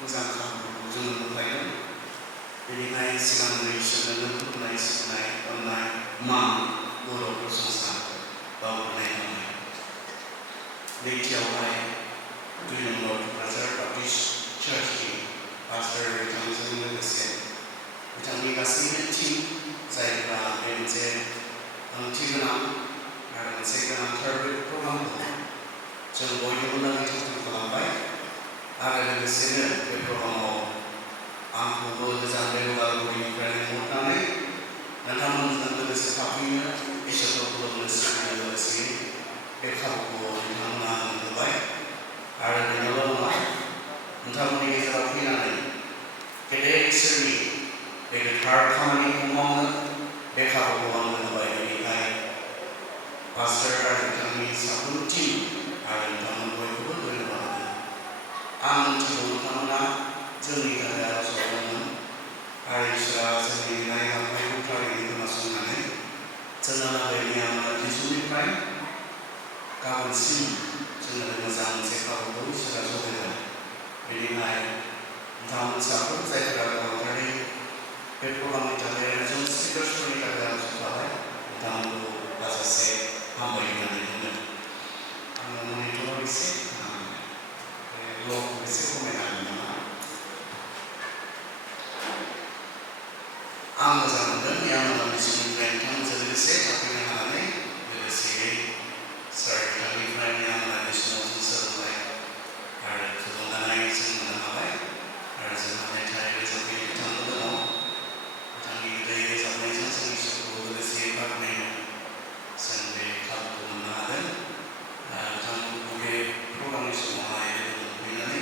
मोजां खाबुखौ जोङो मोनबायमोन। बेनिखाय सिगांनो इसोरनो खुलुमनाय सिबिनाय अननाय मान बर' प्रशंसा बावहरनाय थाबाय। नैथियावहाय 2 नम्बर क'क्राझार बाप्टिस्ट चार्चनि पास्टर बिथांजों लोगोसे बिथांनि गासैबो टीम जायफ्रा बे मोनसे ओंथि गोनां आरो मोनसे गोनांथार बे प्रग्रामखौ जों बयनिबो लागै थाथां खालामबाय आरो लोगोसेनो बे प्रग्रामाव आंखौबो गोजान बेंगालुरुनिफ्राय लिंहरनानै नोंथांमोनजों लोगोसे थाफैनो इसोरखौ खुलुमनो सिबिनो लोगोसे बे खाबुखौ नोंथांमोना आंनो होबाय आरो बेनोल' नङा नोंथांमोननि गेजेराव फैनानै गेदेर इसोरनि बे गोथार खामानिखौ मावनो बे खाबुखौ आंनो होबाय। बेनिखाय पास्टर आरो बिथांनि साफ्रोम टीम आरो नोंथांमोन बयखौबो धन्यबाद होदों। आं मिथिगौ नोंथांमोना जोंनि थाखाय आरज गाबदोंमोन आरो इसोरा जोंनि लिरनाय गाबनायखौ थारैनो खोनासंनानै जोंना लागै मैया दिनैनिफ्राय गाबोनसिम जोंनो मोजां मोनसे खाबुखौ इसोरा जगायबाय। बेनिखाय नोंथांमोन साफ्रोम जायफोरा गोबांथारै बे प्रग्रामनि थाखाय आरो जों स्पिकार्सफोरनि थाखाय आरज खालामबाय नोंथांमोनखौ हाजासे हामबाय होननानै बुंदों। आङो मनिटराव एसे ल'खौ एसे खमायना होगोन नामा? आं मोजां मोनदों आं मिथिनिफ्राय नोंथांमोनजों लोगोसे थाफैनो हानानै लोगोसेयै सार बिथांनिफ्राय आं नायनायसिमाव जों सोलोंबाय आरो थुलुंगानाय जों मोननो हाबाय आरो जोंहा मेथाइ रोजाबगिरि बिथांबो दङ। बिथांनि गोदै रोजाबनायजों जों इसोरखौ लोगोसे बाख्नायनो जों बे खाबुखौ मोननो हादों। बिथांमोनखौ बे प्रग्रामनि समावहाय लोगो मोनफैनानै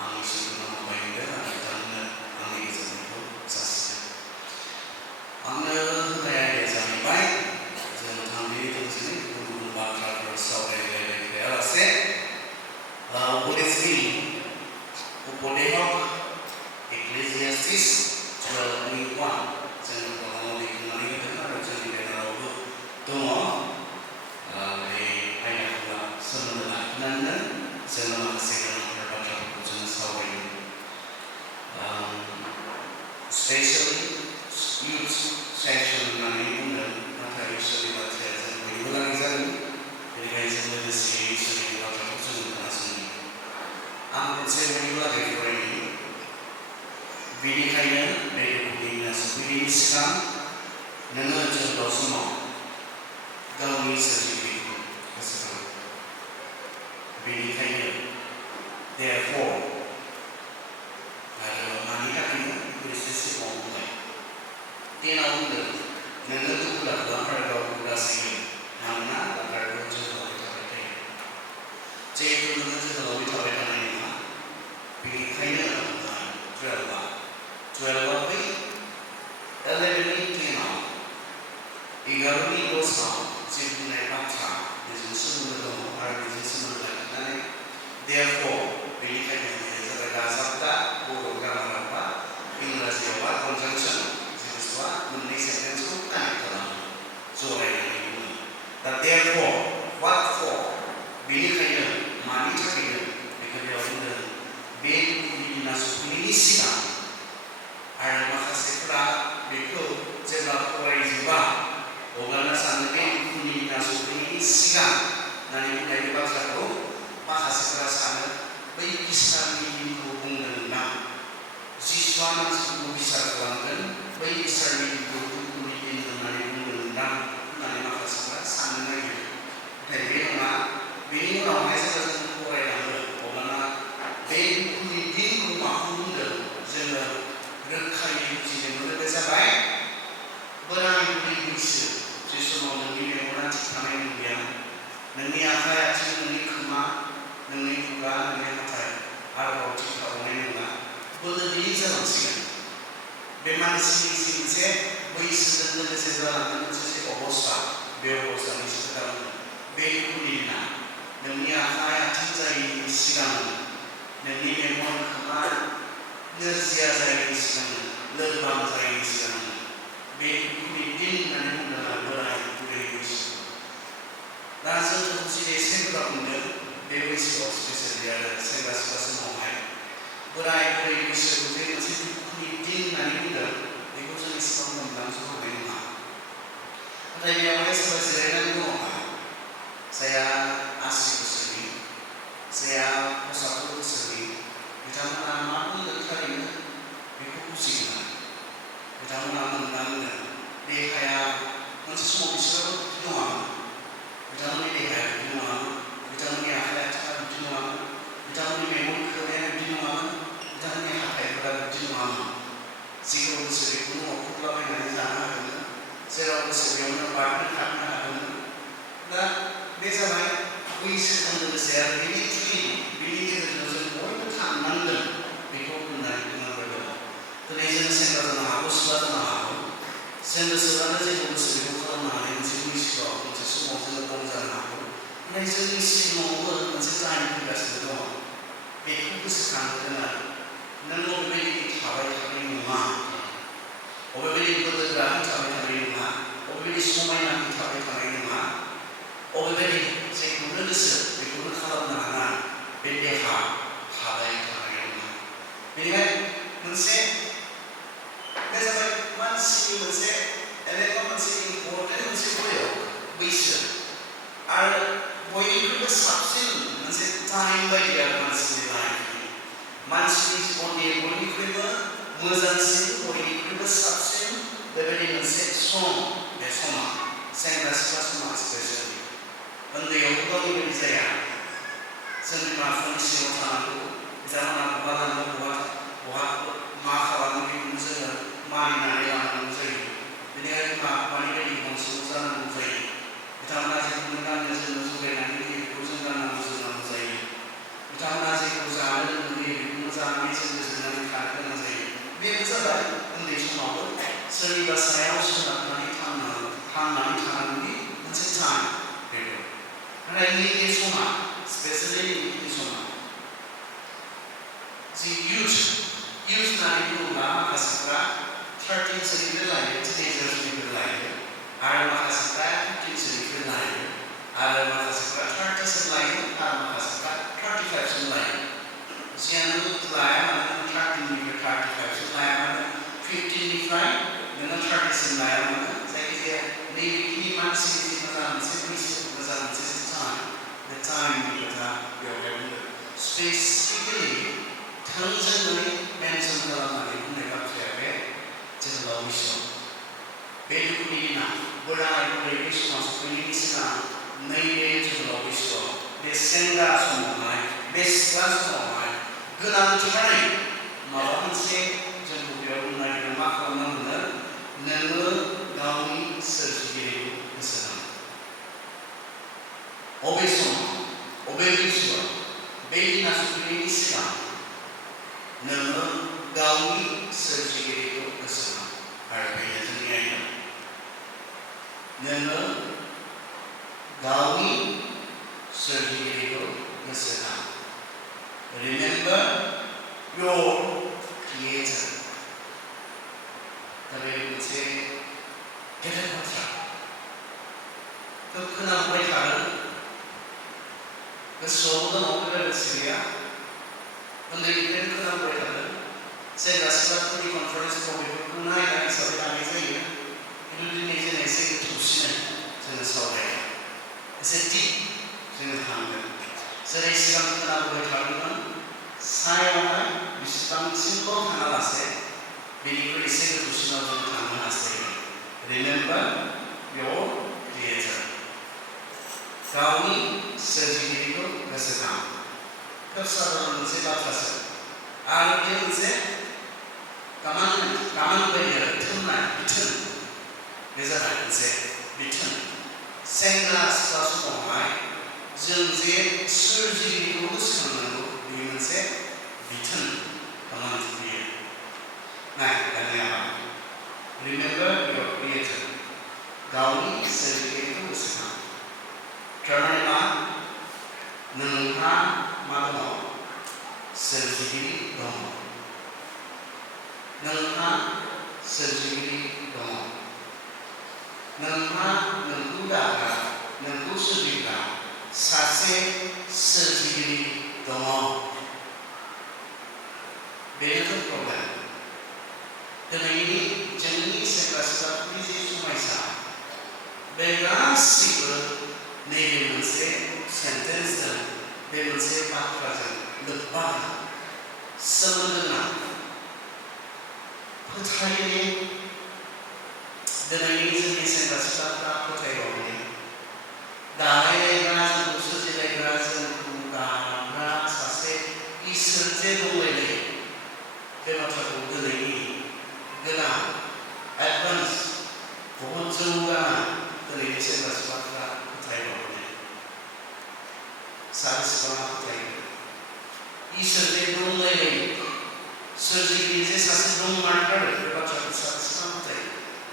आं इसोरखौ हामबाय होदों आरो बिथांमोननो आंनि गोजोननायखौ जासिदों। आंनो होनाय आयदाया जाहैबाय जों थांनायनि थोंजोङै गुबुन गुबुन बाथ्राफोर सावरायलायबाय थायालासे उपदेशगिरि उपदेशक इक्लेसियास्टिस 12:1 जोङो प्रग्रामाव दैखांनानै होदों आरो जोंनि बेनारावबो दङ। बे आयदाखौ सोमोन्दो लाखिनानै जोङो माखासे गोनांथार बाथ्राफोरखौ जोङो सावरायनो स्पेशेलि इउथ सेक्सन होननानै बुंदों नाथाय इसोरनि बाथ्राया जों बयनिबो लागै जागोन। बेनिखायनो जों लोगोसे इसोरनि बाथ्राखौ जोङो खोनासंनो आं मोनसे बयनिबो लागै फरायनि। बेनिखायनो बे दुखुनि सफैनायनि सिगां नोङो जोनोम समाव गावनि सोरजिगिरिखौ गोसोखां। बेनिखायनो therefore आरो मानि थाखायनो एसे सिगाङाव बुंबाय 10आव बुंदों नोङो दुखु दाखालाम आरो गावखौ गासैबो मानोना आरो जोहोलावै थाबाय थायो। जिहेतु नोङो जोहोलावै थाबाय थानाय नङा बेनिखायनो 12आव बै 11नि 10आव 11नि 10आव जि बुंनाय बाथ्रा बेजों सोमोन्दो दङ आरो बेजों सोमोन्दो लाखिनानै therefore बेनिखायनो बेयो जाबाय दाजाबदा बर' ग्रामारावबा इंराजियावबा कनजांक्सन जि बुस्थुआ मोननै सेन्टेन्सखौ कानेक्ट खालामो जरायनानै बुङो। दा therefore what for बेनिखायनो मानि थाखायनो बेखौ बेयाव बुंदों बे दुखुनि दिना सफैनायनि सिगां आरो माखासेफोरा बेखौ जेब्ला फरायजोबा अब्लाना सानो बे दुखुनि दिना सफैनायनि सिगां होननानै बुंनाय बे बाथ्राखौ माखासेफोरा सानो बै इस्टारनि दिनखौ बुंदों ना जिसुआ मानसिफोरखौ बिसार खालामगोन बै इस्टारनि दिनखौ दुखुनि दिन होननानै बुंदों ना होननानै माखासेफोरा साननो नागिरो। नाथाय बे नङा। बेनि उनावहाय जेब्ला जों फरायलाङो अब्लाना बे दुखुनि दिनखौ माखौ बुंदों जोङो रोखायै बुजिनो मोनो। बे जाबाय बोराय बुरै बैसो जे समाव नोंनि मेगना थिग थानाय नंलिया नोंनि आखाइ आथिं नोंनि खोमा नोंनि खुगा नोंनि हाथाइ आरोबाव थिग थाबावनाय नङा बोलो गैयै जालांसिगोन। बे मानसिनि जि मोनसे बैसोजों लोगोसे जालांनाय मोनसे जि अबस्था बे अबस्थानि खोथा बुङो। बे दुखुनि दिना नोंनि आखाइ आथिं जायैनि सिगां नोंनि मेगन खोमा नोरजिया जायैनि सिगां लोरबां जायैनि सिगां बे दुखुनि दिन होननानै बुंदों आरो बोराय बुरै बैसो। दा जों बुजिनाय एसे गोब्राब मोनदों बे बैसोआव स्पेसियेलि आरो सेंग्रा सिख्ला समावहाय बोराय बुरै बैसोखौ जे मोनसे दुखुनि दिन होननानै बुंदों बेखौ जों इसेबां मोनदांस' हानाय नङा। नाथाय बेयावहाय सोरबा जिरायनानै दङब्ला जायहा 80 बोसोरनि जायहा 75 बोसोरनि बिथांमोना मा बुंदों थारैनो बेखौ बुजिगोन। बिथांमोना मोनदांगोन देहाया मोनसे समाव बिसोराबो बिदि नङामोन। बिथांमोननि देहाया बिदि नङामोन, बिथांमोननि आखाइ आथिङा बिदि नङामोन, बिथांमोननि मेगन खोमाया बिदि नङामोन, बिथांमोननि हाथाइफोरा बिदि नङामोन। जेराव गोसो बेखौनो अख्रुबलाबायनानै जानो हादोंमोन, जेराव गोसो बेयावनो बारनो खारनो हादोंमोन। दा बे जाबाय बैसोजों लोगोसे आरो बेनि गेजेरजों जों बयबो थांनांगोन बेखौ होननानै बुंनांगौ दङ। दिनै जों सेंग्रा जानो हागौ, सिख्ला जानो हागौ, जों गोसोब्लानो जेखौ गोसो बेखौ खालामनो हानाय मोनसे बैसोआव मोनसे समाव जोङो दं जानो हागौ। नाथाय जोंनि सिगाङावबो मोनसे टाइम फैगासिनो दङ। बेखौ गोसोखांगोन आरो नों अबेबायदि थाबाय थानाय नङा, अबेबायदि बोलोगोराहै थाबाय थानाय नङा, अबेबायदि समायनाहै थाबाय थानाय नङा, अबेबायदि जेखौनो गोसो बेखौनो खालामनो हानाय बे देहा थाबाय थानाय नङा। बेनिखायनो मोनसे बे जाबाय मानसिनि मोनसे एनेका मोनसे इम्परटेन्ट मोनसे बयस बैसो आरो बयनिख्रुइबो साबसिन मोनसे टाइम बायदि आरो मानसिनि लाइफनि मानसिनि जिबननि बयनिख्रुइबो मोजांसिन बयनिख्रुइबो साबसिन बेबायदि मोनसे सम। बे समा सेंग्रा सिख्ला समा स्पेसियेलि उन्दैयावबो गावनि बायदि जाया। जों बिमा बिफानि सिङाव थानांगौ, बिथांमोना बहा लाङो बहा मा खालामो बेखौनो जोङो मानिनानै लानांगौ जायो। बेनिखायनो बिमा बिफानि बायदि अनसुंथाइ जानांगौ जायो। बिथांमोना जेखौनो गाननो जोमनो जगायनानै होयो बेखौ जों गाननांगौ जोमनांगौ जायो। बिथांमोना जेखौ जानो लोंनो होयो बेखौनो जानानै जों गोजोननानै थानो गोनां जायो। बेनो जाबाय उन्दै समावबो सोरनिबा सायाव सोनारनानै थांनानै थानांगौनि मोनसे टाइम बेबो। नाथाय नैबे समा स्पेसियेलि नैबे समा जि इउथ होननानै बुङोब्ला माखासेफ्रा 13 सोनिफ्राय लायो, टिनेजार्सनिफ्राय लायो, आरो माखासेफ्रा 15 सोनिफ्राय लायो, आरो माखासेफ्रा 30 सिम लायो, आरो माखासेफ्रा 35 सिम लायो। जियानो लाया मानो 13निफ्राय 35 सिम लाया मानो, 15निफ्राय नोङो 30 सिम लाया मानो, जायखिजाया नैबेखिनि मानसिनि जि मोजां मोनसे बैसो, मोजां मोनसे टाइम, बे टाइमनि खोथा बेवहाय बुंदों। स्पेसिफिकेलि थोंजोङै मेनसन खालामनानै बुंनाय बाथ्राया बे जोहोलाव बैसोआव। बे दुखुनि दिना बोराय बुरै बै समाव सफैनायनि सिगां नैबे जोहोलाव बैसोआव, बे सेंग्रा समावहाय, बे सिख्ला समावहाय गोनांथारै माबा मोनसे जोंखौ बेयाव बुंनो नागिरदों मा खालामनांगौनो, नोङो गावनि सोरजिगिरिखौ गोसोखां। अबे समाव, अबे बैसोआव, बे दिना सफैनायनि सिगां नोङो गावनि सोरजिगिरिखौ गोसोखां। आरो बेनो जोंनि आयदा। नोङो गावनि सोरजिगिरिखौ गोसोखां। Remember your creator. दा बे मोनसे गेदेर बाथ्रा। खोनाबाय थादों, गोसोआव दङ बे लोगोसेया उन्दैनिफ्रायनो खोनाबाय थादों। सेंग्रा सिख्लाफोरनि कनफारेन्सफ्राव बेफोरखौ नायना हिसाबै लानाय जायो। खिन्थु दिनै जों एसे गोथौसिनै जोङो सावरायगोन, एसे दिप जोङो थांगोन। जेरै सिगां खोनाबाय थादोंमोन, सायावहाय बिसिबांसिमल' थाङालासे बेनिख्रुइ एसे गोथौसिनाव जों थांनो हास्थायगोन। Remember your creator. गावनि सोरजिगिरिखौ गोसोखां। खोब साधारन मोनसे बाथ्रासो, आरो बे मोनसे कामान्ड बायदि आरो थोननाय बिथोन। बे जाबाय मोनसे बिथोन। सेंग्रा सिख्ला समावहाय जों जे सोरजिगिरिखौ गोसोखांनांगौ, बेयो मोनसे बिथोन, कामान्ड बियो। नाय दानिया Remember your creator. गावनि सोरजिगिरिखौ गोसोखां। थारमाने मा? नोंहा मा दङ? सोरजिगिरि दङ। नोंहा सोरजिगिरि दङ। नोंहा नोंखौ दाग्रा, नोंखौ सोरजिग्रा सासे सोरजिगिरि दङ। बेनोथ' प्रब्लेम दिनैनि जोंनि सेंग्रा सिख्लाफोरनि जे समायसा बे गासैबो नैबे मोनसे सेन्टेन्सजों बे मोनसे बाथ्राजों लोब्बा सोमोन्दो गोनां फोथायनाय दिनैनि जोंनि सेंग्रा सिख्लाफ्रा फोथायबावनाय दालायलायग्रा जोंखौ सोरजिलायग्रा जोंखौ दाग्रा सासे इसोर जे दंलायलायो बे बाथ्राखौ दिनैनि गोदान एडभान्स बहुत जौगानाय दिनैनि सेंग्रा सिख्लाफ्रा फोथायबावनाय सासे सिख्ला फोथायो इसोर जे दंलायलायो सोरजिगिरि जे सासे दंमारथारो बे बाथ्राखौ सासे सिख्ला फोथायो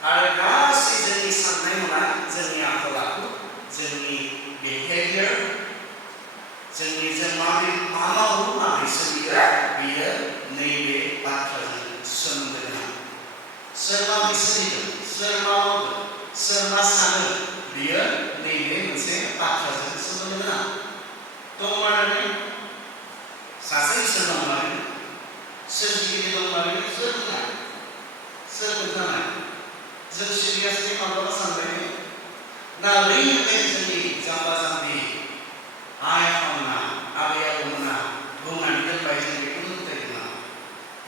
आरो गासै जोंनि साननाय हनाय जोंनि आखल आखु जोंनि बिहेवियर जोंनि जों माबोरै मा मावो माबोरै सोलियो बियो नैबे बाथ्राजों सोमोन्दो गोनां सोर माबोरै सोलिगोन सोर मा मावगोन सोर मा सानो बियो नैबे मोनसे बाथ्राजों सोमोन्दो गोनां दंमारनानै सासे इसोर दंमारनानै सोरजिगिरि दंमारनानै सोर बुंनाय सोर खोन्थानाय जों सिरियासलि माब्लाबा सानबाय ना ओरैबायदि जोंनि जाम्बा जाम्बि आइ आफामोना आबै आबौमोना बुंनानै दोनबाय जों बेखौनो फोथायदों नामा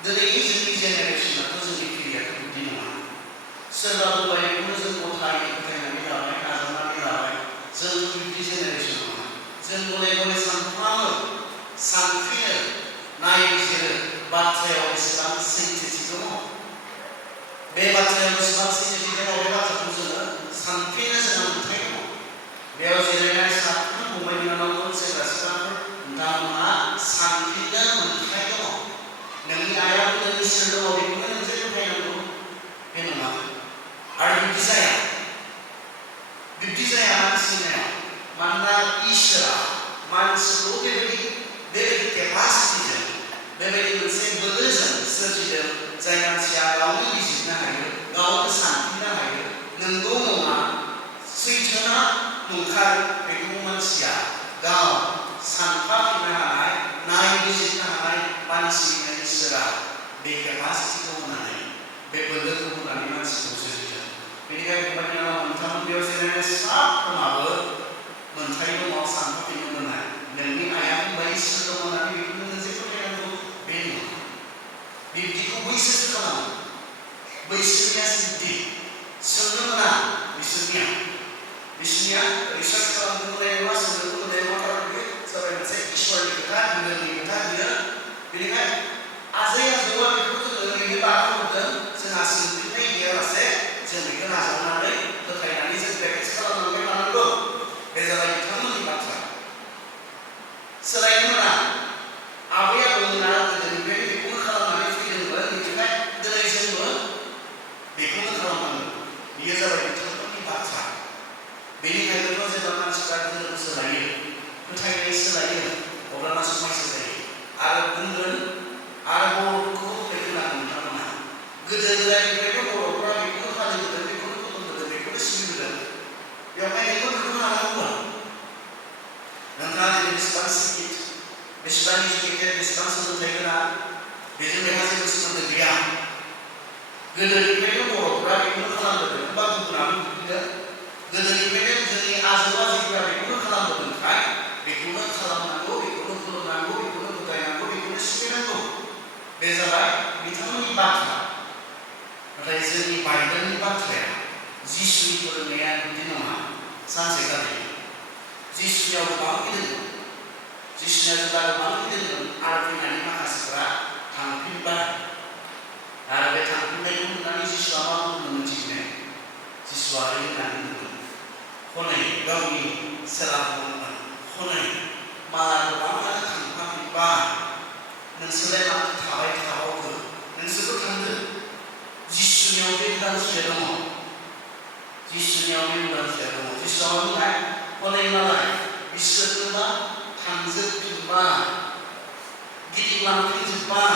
दिनैनि जोंनि जेनेरेसनाथ' जोंनि फिरियाथ' बिदि नङा सोरबा बुंबाय बेखौनो जों गथायै फोथायनानै लाबाय नाजावनानै लाबाय जों बिदि जेनेरेसन नङा जों गले गले सानफ्रामबो सानफिनो नायबिजिरो बाथ्रायाव बेसेबां सैथोथि दङ बे बाथ्रायाव बेसेबां सैथोथि दङ बे बाथ्राखौ जोङो सानफिनो जोंहा मोन्थाय दङ बेयाव जिरायनाय साफ्रोम फंबाय बिनानावफोर सेंग्रा सिख्लाफोर नोंथांमोनहा सानफिननो मोन्थाय दङ नोंनि आयाबो नोंनि सोर दङ बेखौनो नों जे फोथायनांगौ बे नङा आरो बिब्दि जाया मानसिनायाव मानोना इसोरा मानसिखौ बेबायदि केपासिटिजों बेबायदि मोनसे बोलोजों सोरजिदों जाय मानसिया गावनो बिजिरनो हायो गावनो सानफिननो हायो नंगौ नङा सैथोना नंखाय बेखौ मानसिया गाव सानफाफिननो हानाय नायबिजिरनो हानाय मानसिनो इसोरा बे केपासिटिखौ होनानै बे बोलोखौ होनानै मानसिखौ सोरजिदों बेनिखायनो फंबाय बिनानाव नोंथांमोन बेयाव जिरायनाय साफ्रोमाबो मोन्थाय दङ सानफाफिननो मोननाय नोंनि आइया बुंबाय इसोर दङ होननानै बेखौनो नों जे फोथायनांगौ बे नङा बिब्दिखौ बैसोरसो खालामो बैसोरनियासो बिब्दि सोंनो मोना बिसोरनिया रिसार्च खालामनो मोननाय नङा सोंनो मोननाय नङा खारन बे जाबाय मोनसे इसोरनि खोथा धोरोमनि खोथा बियो बेनिखायनो आजै आजौआ बेखौ जोङो ओरैनो बारहोहरदों जोंहा सोंफिननाय गैयालासे जों बेखौ नाजावनानै फोथायनानै जों प्रेक्टिस खालामनानै लानांगौ बे जाबाय बिथांमोननि बाथ्रा सोलायनो मोना आबै आबौमोना गोदोनिफ्रायनो बेखौनो खालामनानै फैदोंमोन बेनिखायनो दिनै जोंबो बेखौनो खालामनांगौ बियो जाबाय बिथांमोननि बाथ्रा बेनिखायनोथ' जेब्ला मानसिफ्रा धोरोम सोलायो फोथायनाय सोलायो अब्लाना समायसा जायो आरो बुंगोन आरो बर'फोरखौ बुंनाय खोनानो नोंथांमोना गोदो गोदायनिफ्रायथ' बर'फोरा बेखौनो फालिबोदों बेखौनो खुलुमबोदों बेखौनो सिबिबोदों बेवहाय नोंबो बेखौनो लानांगौ नोंथाङा दिनै बेसेबां सिकित बेसेबां इडुकेटेड बेसेबां सोलोंथाइ गोनां बेजों बेहा जेबो सोमोन्दो गैया गोदोनिफ्रायनो बर'फोरा बेखौनो खालामबोदों बा गुबुनाबो बिदिनो गोदोनिफ्रायनो जोंनि आजौ आजैफोरा बेखौनो खालामबोदोंखाय बेखौनो खालामनांगौ बेखौनो खुलुमनांगौ बेखौनो फोथायनांगौ बेखौनो सिबिनांगौ बे जाबाय बिथांमोननि बाथ्रा नाथाय जोंनि बाइबेलनि बाथ्राया जिसुनि फोरोंनाया बिदि नङा सानसेखालि जिसुनियाव गोबां फैदोंमोन जिसुनिया जेब्ला गोबां फैदोंमोन आरो फैनानै माखासेफ्रा थांफिनबाय आरो बे थांफिननायखौ नुनानै जिसुआ मा बुंदों मिथिगौ जिसुआ ओरैहोननानै बुंदों हनै गावनि सेलाफोरमोन हनै माला गोबाङानो थांफाफिनबाय नोंसोरलाय माथो थाबाय थाबावखो नोंसोरबो थांदो जिसुनियाव बे उदांस्रिया दङ जिसुआ बुंबाय हनै मालाय बिसोरनोबा थांजोबफिनबाय गिदिंलांफिनजोब्बाय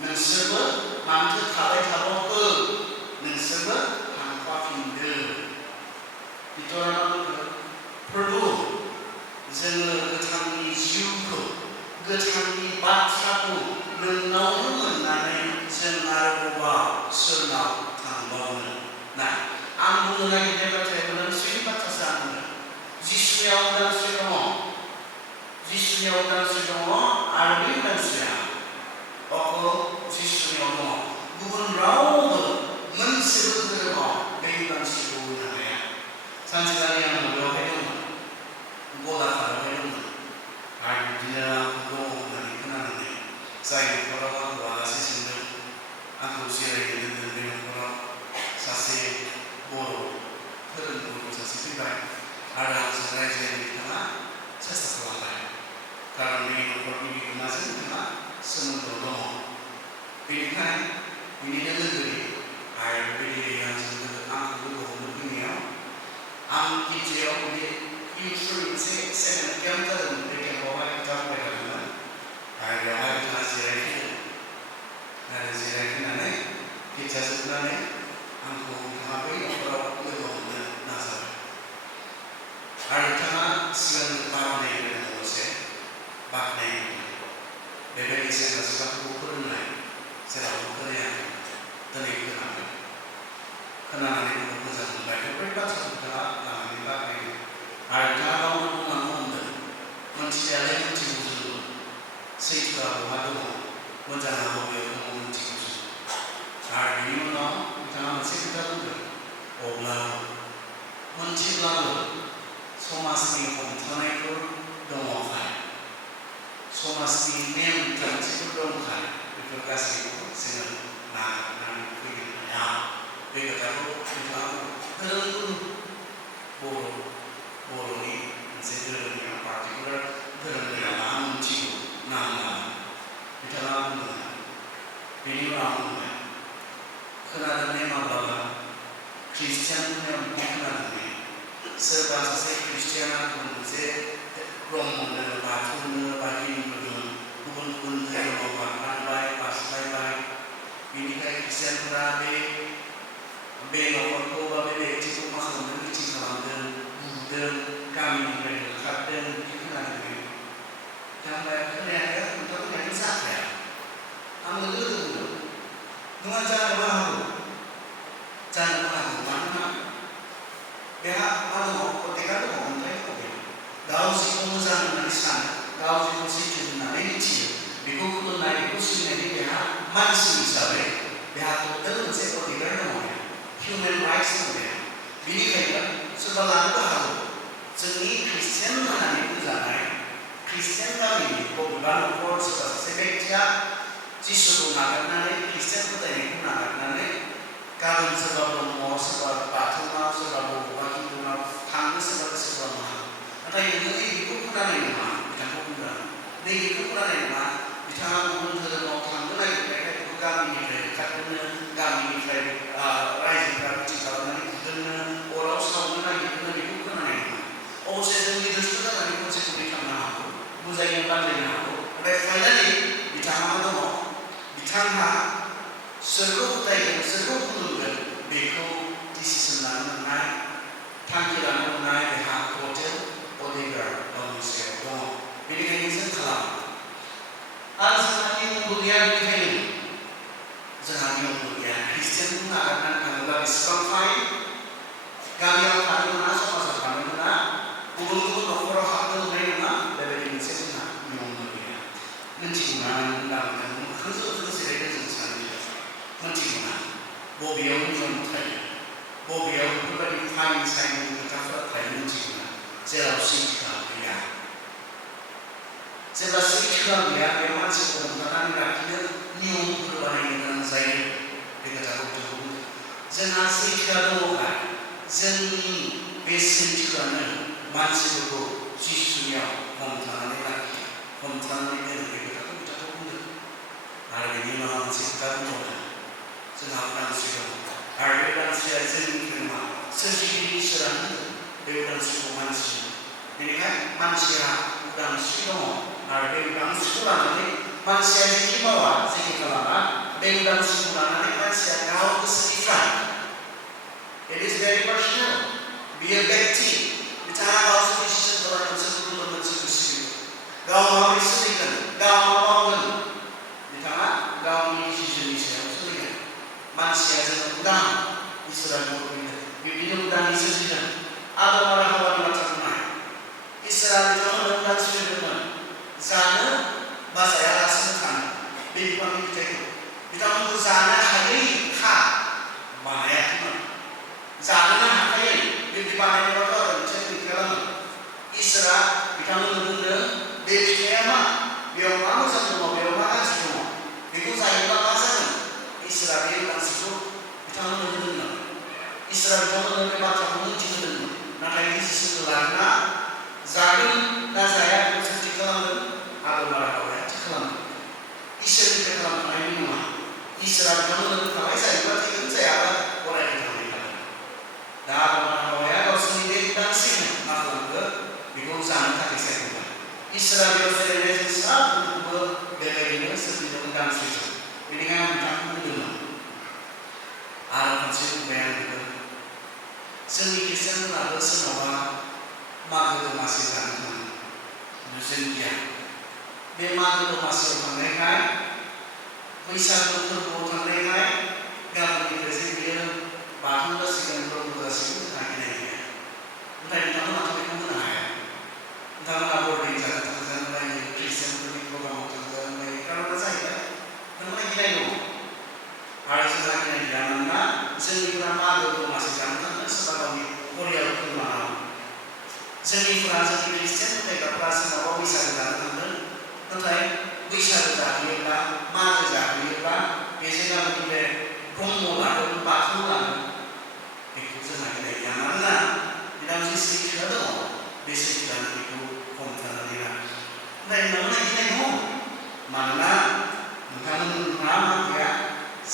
नोंसोरबो माथो थाबाय थाबावखो नोंसोरबो थांफाफिनदो बिथरा मा बुंदों प्रभु जोङो गोथांनि जिउखौ गोथांनि बाथ्राखौ नोंनावनो मोननानै जों आरोबाव सोरनाव थांबावनो ना आं बुंनो नागिरनाय बाथ्राया उदांस्रिनि बाथ्रासो आं बुंदों जिसुनियाव उदांस्रि दङ जिसुनियाव उदांस्रि दङ आरो बे उदांस्रिया अकल जिसुनियाव दङ गुबुन रावबो मोनसेबो धोरोमाव बे उदांस्रिखौ होनो हाया सानसेखालि आं बेवहाय दंमोन गलाघाटआवहाय दंमोन आरो बिदिनो दङ होननानै खोनानानै जाय न'खराव आंखौ आलासि सोंदों आंखौ जिरायनो दोनदों बे न'खराव सासे बर' फोरोंगुरु सासे फैबाय आरो आंजों रायज्लायनो बिथाङा सेस्था खालामबाय खारन बे न'खरनि बिगोमाजों बिथाङा सोमोन्दो दङ बेनिखाय बिनिनो लोगोरि आरो बेबायदि आंखौ लोगो हमनो फैनायाव आं गिबियाव बे इउथ्रनि मोनसे सेकेन्ड केम्प जादोंमोन बे केम्पआवहाय बिथाङा फराय थादोंमोन आरो बेवहाय बिथाङा जिरायफैदों आरो जिरायफैनानै गिर्जा जोबनानै आंखौ बिथाङा बै न'खराव लोगो हमनो नाजाबाय आरो बिथाङा सिगां बाख्नायग्रोदों दसे बाख्नायग्रोदों बेबायदि सेंग्रा सिख्लाफोरखौ फोरोंनाय जेरावबो खोनायाखै दिनै खोनाबाय खोनानानै उनाव मोजां मोनबाय बेफोर बाथ्राखौ बिथाङा लानानै बाख्नायदों आरो बिथाङा गावनो बुंलांनो हमदों मोनथिनायालाय मोनथिगौ जोंबो सैथोआ बहा दङ मोजाङा बबेयाव दङ मोनथिगौ जों आरो बिनि उनाव बिथाङा मोनसे खोथा बुंदों अब्लाबो मोनथिब्लाबो समाजनि हमथानायफोर दङखाय समाजनि नेम खान्थिफोर दंखाय बेफोर गासैखौबो जोङो नागारनानै फैनो हाया बे खोथाखौ बिथाङा धोरोमगुरु बर'नि मोनसे धोरोमनि पार्टिकुलार धोरोमनि नामा आं मिथिगौ नाम लाना बिथाङा बुंदों बेनि उनाव आं बुंबाय खोनादों ने माब्लाबा ख्रिस्टियानफोरनियाव बिदि खोनादों ने सोरबा सासे ख्रिस्टियाना गुबुन मोनसे ब्रह्मनो बाथौनो बा हिन्दुनो गुबुन गुबुन धोरोमाव बारलांबाय बारस्लायबाय बेनिखाय ख्रिस्टियानफोरा बे न'खरखौ बा बे व्यक्तिखौ मा खालामदों मिथिं खालामदों बुदों गामिनिफ्राय होखारदों बिदि खोनादों खोनायाखै नोंथांमोननियाथ' जाखाया आंनो लोगो बुंदों नङा जानोबो हागौ मानोना बेहा मा दङ प्रटेक्टआ दङ अन्थाइ दङ गाव जिखौ मोजां होननानै सानो गाव जिखौ सैथो होननानै मिथियो बेखौ खुलुमनाय बेखौ सिबिनायनि बेहा मानसि हिसाबै बेहा टटेल मोनसे प्रटेक्टआ दङ हिउमेन राइट्स दङ बेहा बेनिखायनो सोरबा लानोबो हागौ जोंनि ख्रिस्टियान होननानै बुंजानाय ख्रिस्टियान गामिनि बबेबा न'खर सोरबा सासे बेक्तिया जिसुखौ नागारनानै ख्रिस्टियान फोथायनायखौ नागारनानै गाबोन सोरबा ब्रह्म सोरबा बाथौनाव सोरबा बबेबा हिन्दुनाव थांनो सोरबा गोसो खालामनो हागौ नाथाय नोङो नैबेखौ खोनानाय नङा बिथांखौ बुंदों नैबेखौ खोनानाय नङा बिथाङा गुबुन धोरोमाव थांनो नागिरनायखाय बेखौ गामिनिफ्राय होखारदोंनो गामिनिफ्राय रायजोफ्रा मिथिं खालामनानै बुदोंनो अराव सावनो नागिरदोंनो बेखौ खोनानाय नङा अबसे जोंनि दृष्ट जानानै खनसे खननै थांनो हागौ बुजायनो बानजायनो हागौ नाथाय फाइनालि बिथाङा मा दङ बिथांहा सोरखौ फोथायगोन सोरखौ खुलुमगोन बेखौ डिसिसन लानो मोननाय थांखि लानो मोननाय बेहा टटेल अधिकार गावनि सायाव दङ बेनिखायनो जों खालाम आरो जोंहा नियमबो गैया बेनिखायनो जोंहा नियमबो गैया ख्रिस्टियानखौ नागारनानै थाङोब्ला बेसेबां फाइन गामियाव थानो मोना समाजाव थानो मोना गुबुन गुबुन न'खराव हाबनो मोननाय नङा बेबायदि मोनसे जोंहा नियमबो गैया मिथिगौना होनदां खोजो जिरायनो जों सानो मिथिगौना बबेयाव नियम थायो बबेयाव बेफोरबायदि फाइन साइननि खोथाफोरा थायो मिथिगौना जेराव सैथोआ गैया जेब्ला सैथोआ गैया बे मानसिखौ हमथानानै लाखिनो नियमफोर बानायनो गोनां जायो बे खोथाखौ बिथांखौ बुंदों जोंहा सैथोआ दङब्ला जोंनि बे सैथोआनो मानसिफोरखौ जिसुनियाव हमथानानै लाखियो हमथानानै दोनो बे खोथाखौ बिथांखौ बुंदों आरो बेनि उनाव मोनसे खोथा बुंबावदों जोंहा उदांस्रि दङ आरो बे उदांस्रिया जोंनिफ्राय नङा सोरजिगिरि इसोरानो होदों बे उदांस्रिखौ मानसिनो बेनिखायनो मानसिया उदांस्रि दङ आरो बे उदांस्रिखौ लानानै मानसिया जेखि मावा जेखि खालामा बे उदांस्रिखौ लानानै मानसिया गाव गोसोनिफ्राय it is very personal बियो व्यक्ति बिथाङा गावसो डिसिसन खालामगोन सोरखौ खुलुमगोन सोरखौ सिबिगोन गाव माबोरै सोलिगोन गाव मा मावगोन बिथाङा गावनि डिसिजननि सायाव सोलिगोन मानसिया जोङो उदां इसोरा जोंखौ बिब्दिनो उदाङै सोरजिदों आदम आरो हावानि बाथ्रा बुंनाय इसोरा बिथांमोननो उदां सोरजिदोंमोन जानो बा जायालासिनो थानो बे बिफांनि फिथाइखौ बिथांमोनखौ जानो हायै खा बानायाखैमोन जानोनो हाखायै बिब्दि बानायनायावथ' आरो मोनसे खालामो इसोरा बिथांमोननो बुंदों बे फिथाइया मा बेयाव मा मोजां दङ बेयाव मा गाज्रि दङ बेखौ जायोब्ला मा जागोन इसोरा बे उदांस्रिखौ बिथांमोननो होदोंमोन इसोरा बिथांमोननो बे बाथ्राखौ मिथिहोदोंमोन नाथाय डिसिसनखौ लाना जागोन ना जाया बेखौ सोंथि खालामदों आदम आरो हावाया थि खालामदों इसोरनिफ्राय खालामखानायनि नङा इसोरा बिथांमोननो बुंखाबाय जायोब्ला थैगोन जायाब्ला अरायथा थांनानै थागोन दा आदम आरो हावाया गावसोरनि बे उदांस्रिखौ मा खालामखो बेखौ जानो थाखाय सायख'बाय इसोरा बेयाव जेरैबायदि जों साफ्रोमखौबो बेबायदिनो सोरजिदों उदांस्रिजों बेनिखायनो आं बिथांखौ बुंदोंमोन आरो खनसे बुंबाय आं बेखौ जोंनि खृष्टियानफोराबो सोरनावबा मागो दमासि जानो थाङो जों गैया बे मागो दमासियाव थांनायखाय बैसागो फोरबोआव थांनायखाय गाबोननिफ्राय जे बियो बाथौ जासिगोन ब्रह्म जासिगोन जोंहा गिनाय गैया नाथाय बिथांमोनाथ' बेखौ होनो हाया बिथांमोना बरडिं जानो थांजानो बायो खृष्टियानफोरनि प्रग्रामाव थांजानो बायो कारना जाहैबाय बिथांमोना गिनाय दङ आरो जोंहा गिनाय गैया मानोना जोंनिफोरा मागो दमासि जानो थाङो सोरबा गावनि परियालखौ लानानै जोंनिफोरा जोंनि खृष्टियान फोथायग्राफ्रा सोरनावबा बैसागो जानो थांदों नाथाय बैसागो जाहैयोब्ला मागो जाहैयोब्ला बेजों गाबोन बे ब्रह्म लागोन बाथौ लागोन बेखौ जोंहा गिनाय गैया मानोना बिनाव जे सैथोआ दङ बे सैथोआनो बेखौ हमथानानै लाखियो नाथाय बिथांमोनहा गिनाय दङ मानोना नोंथांमोनहा मा गैया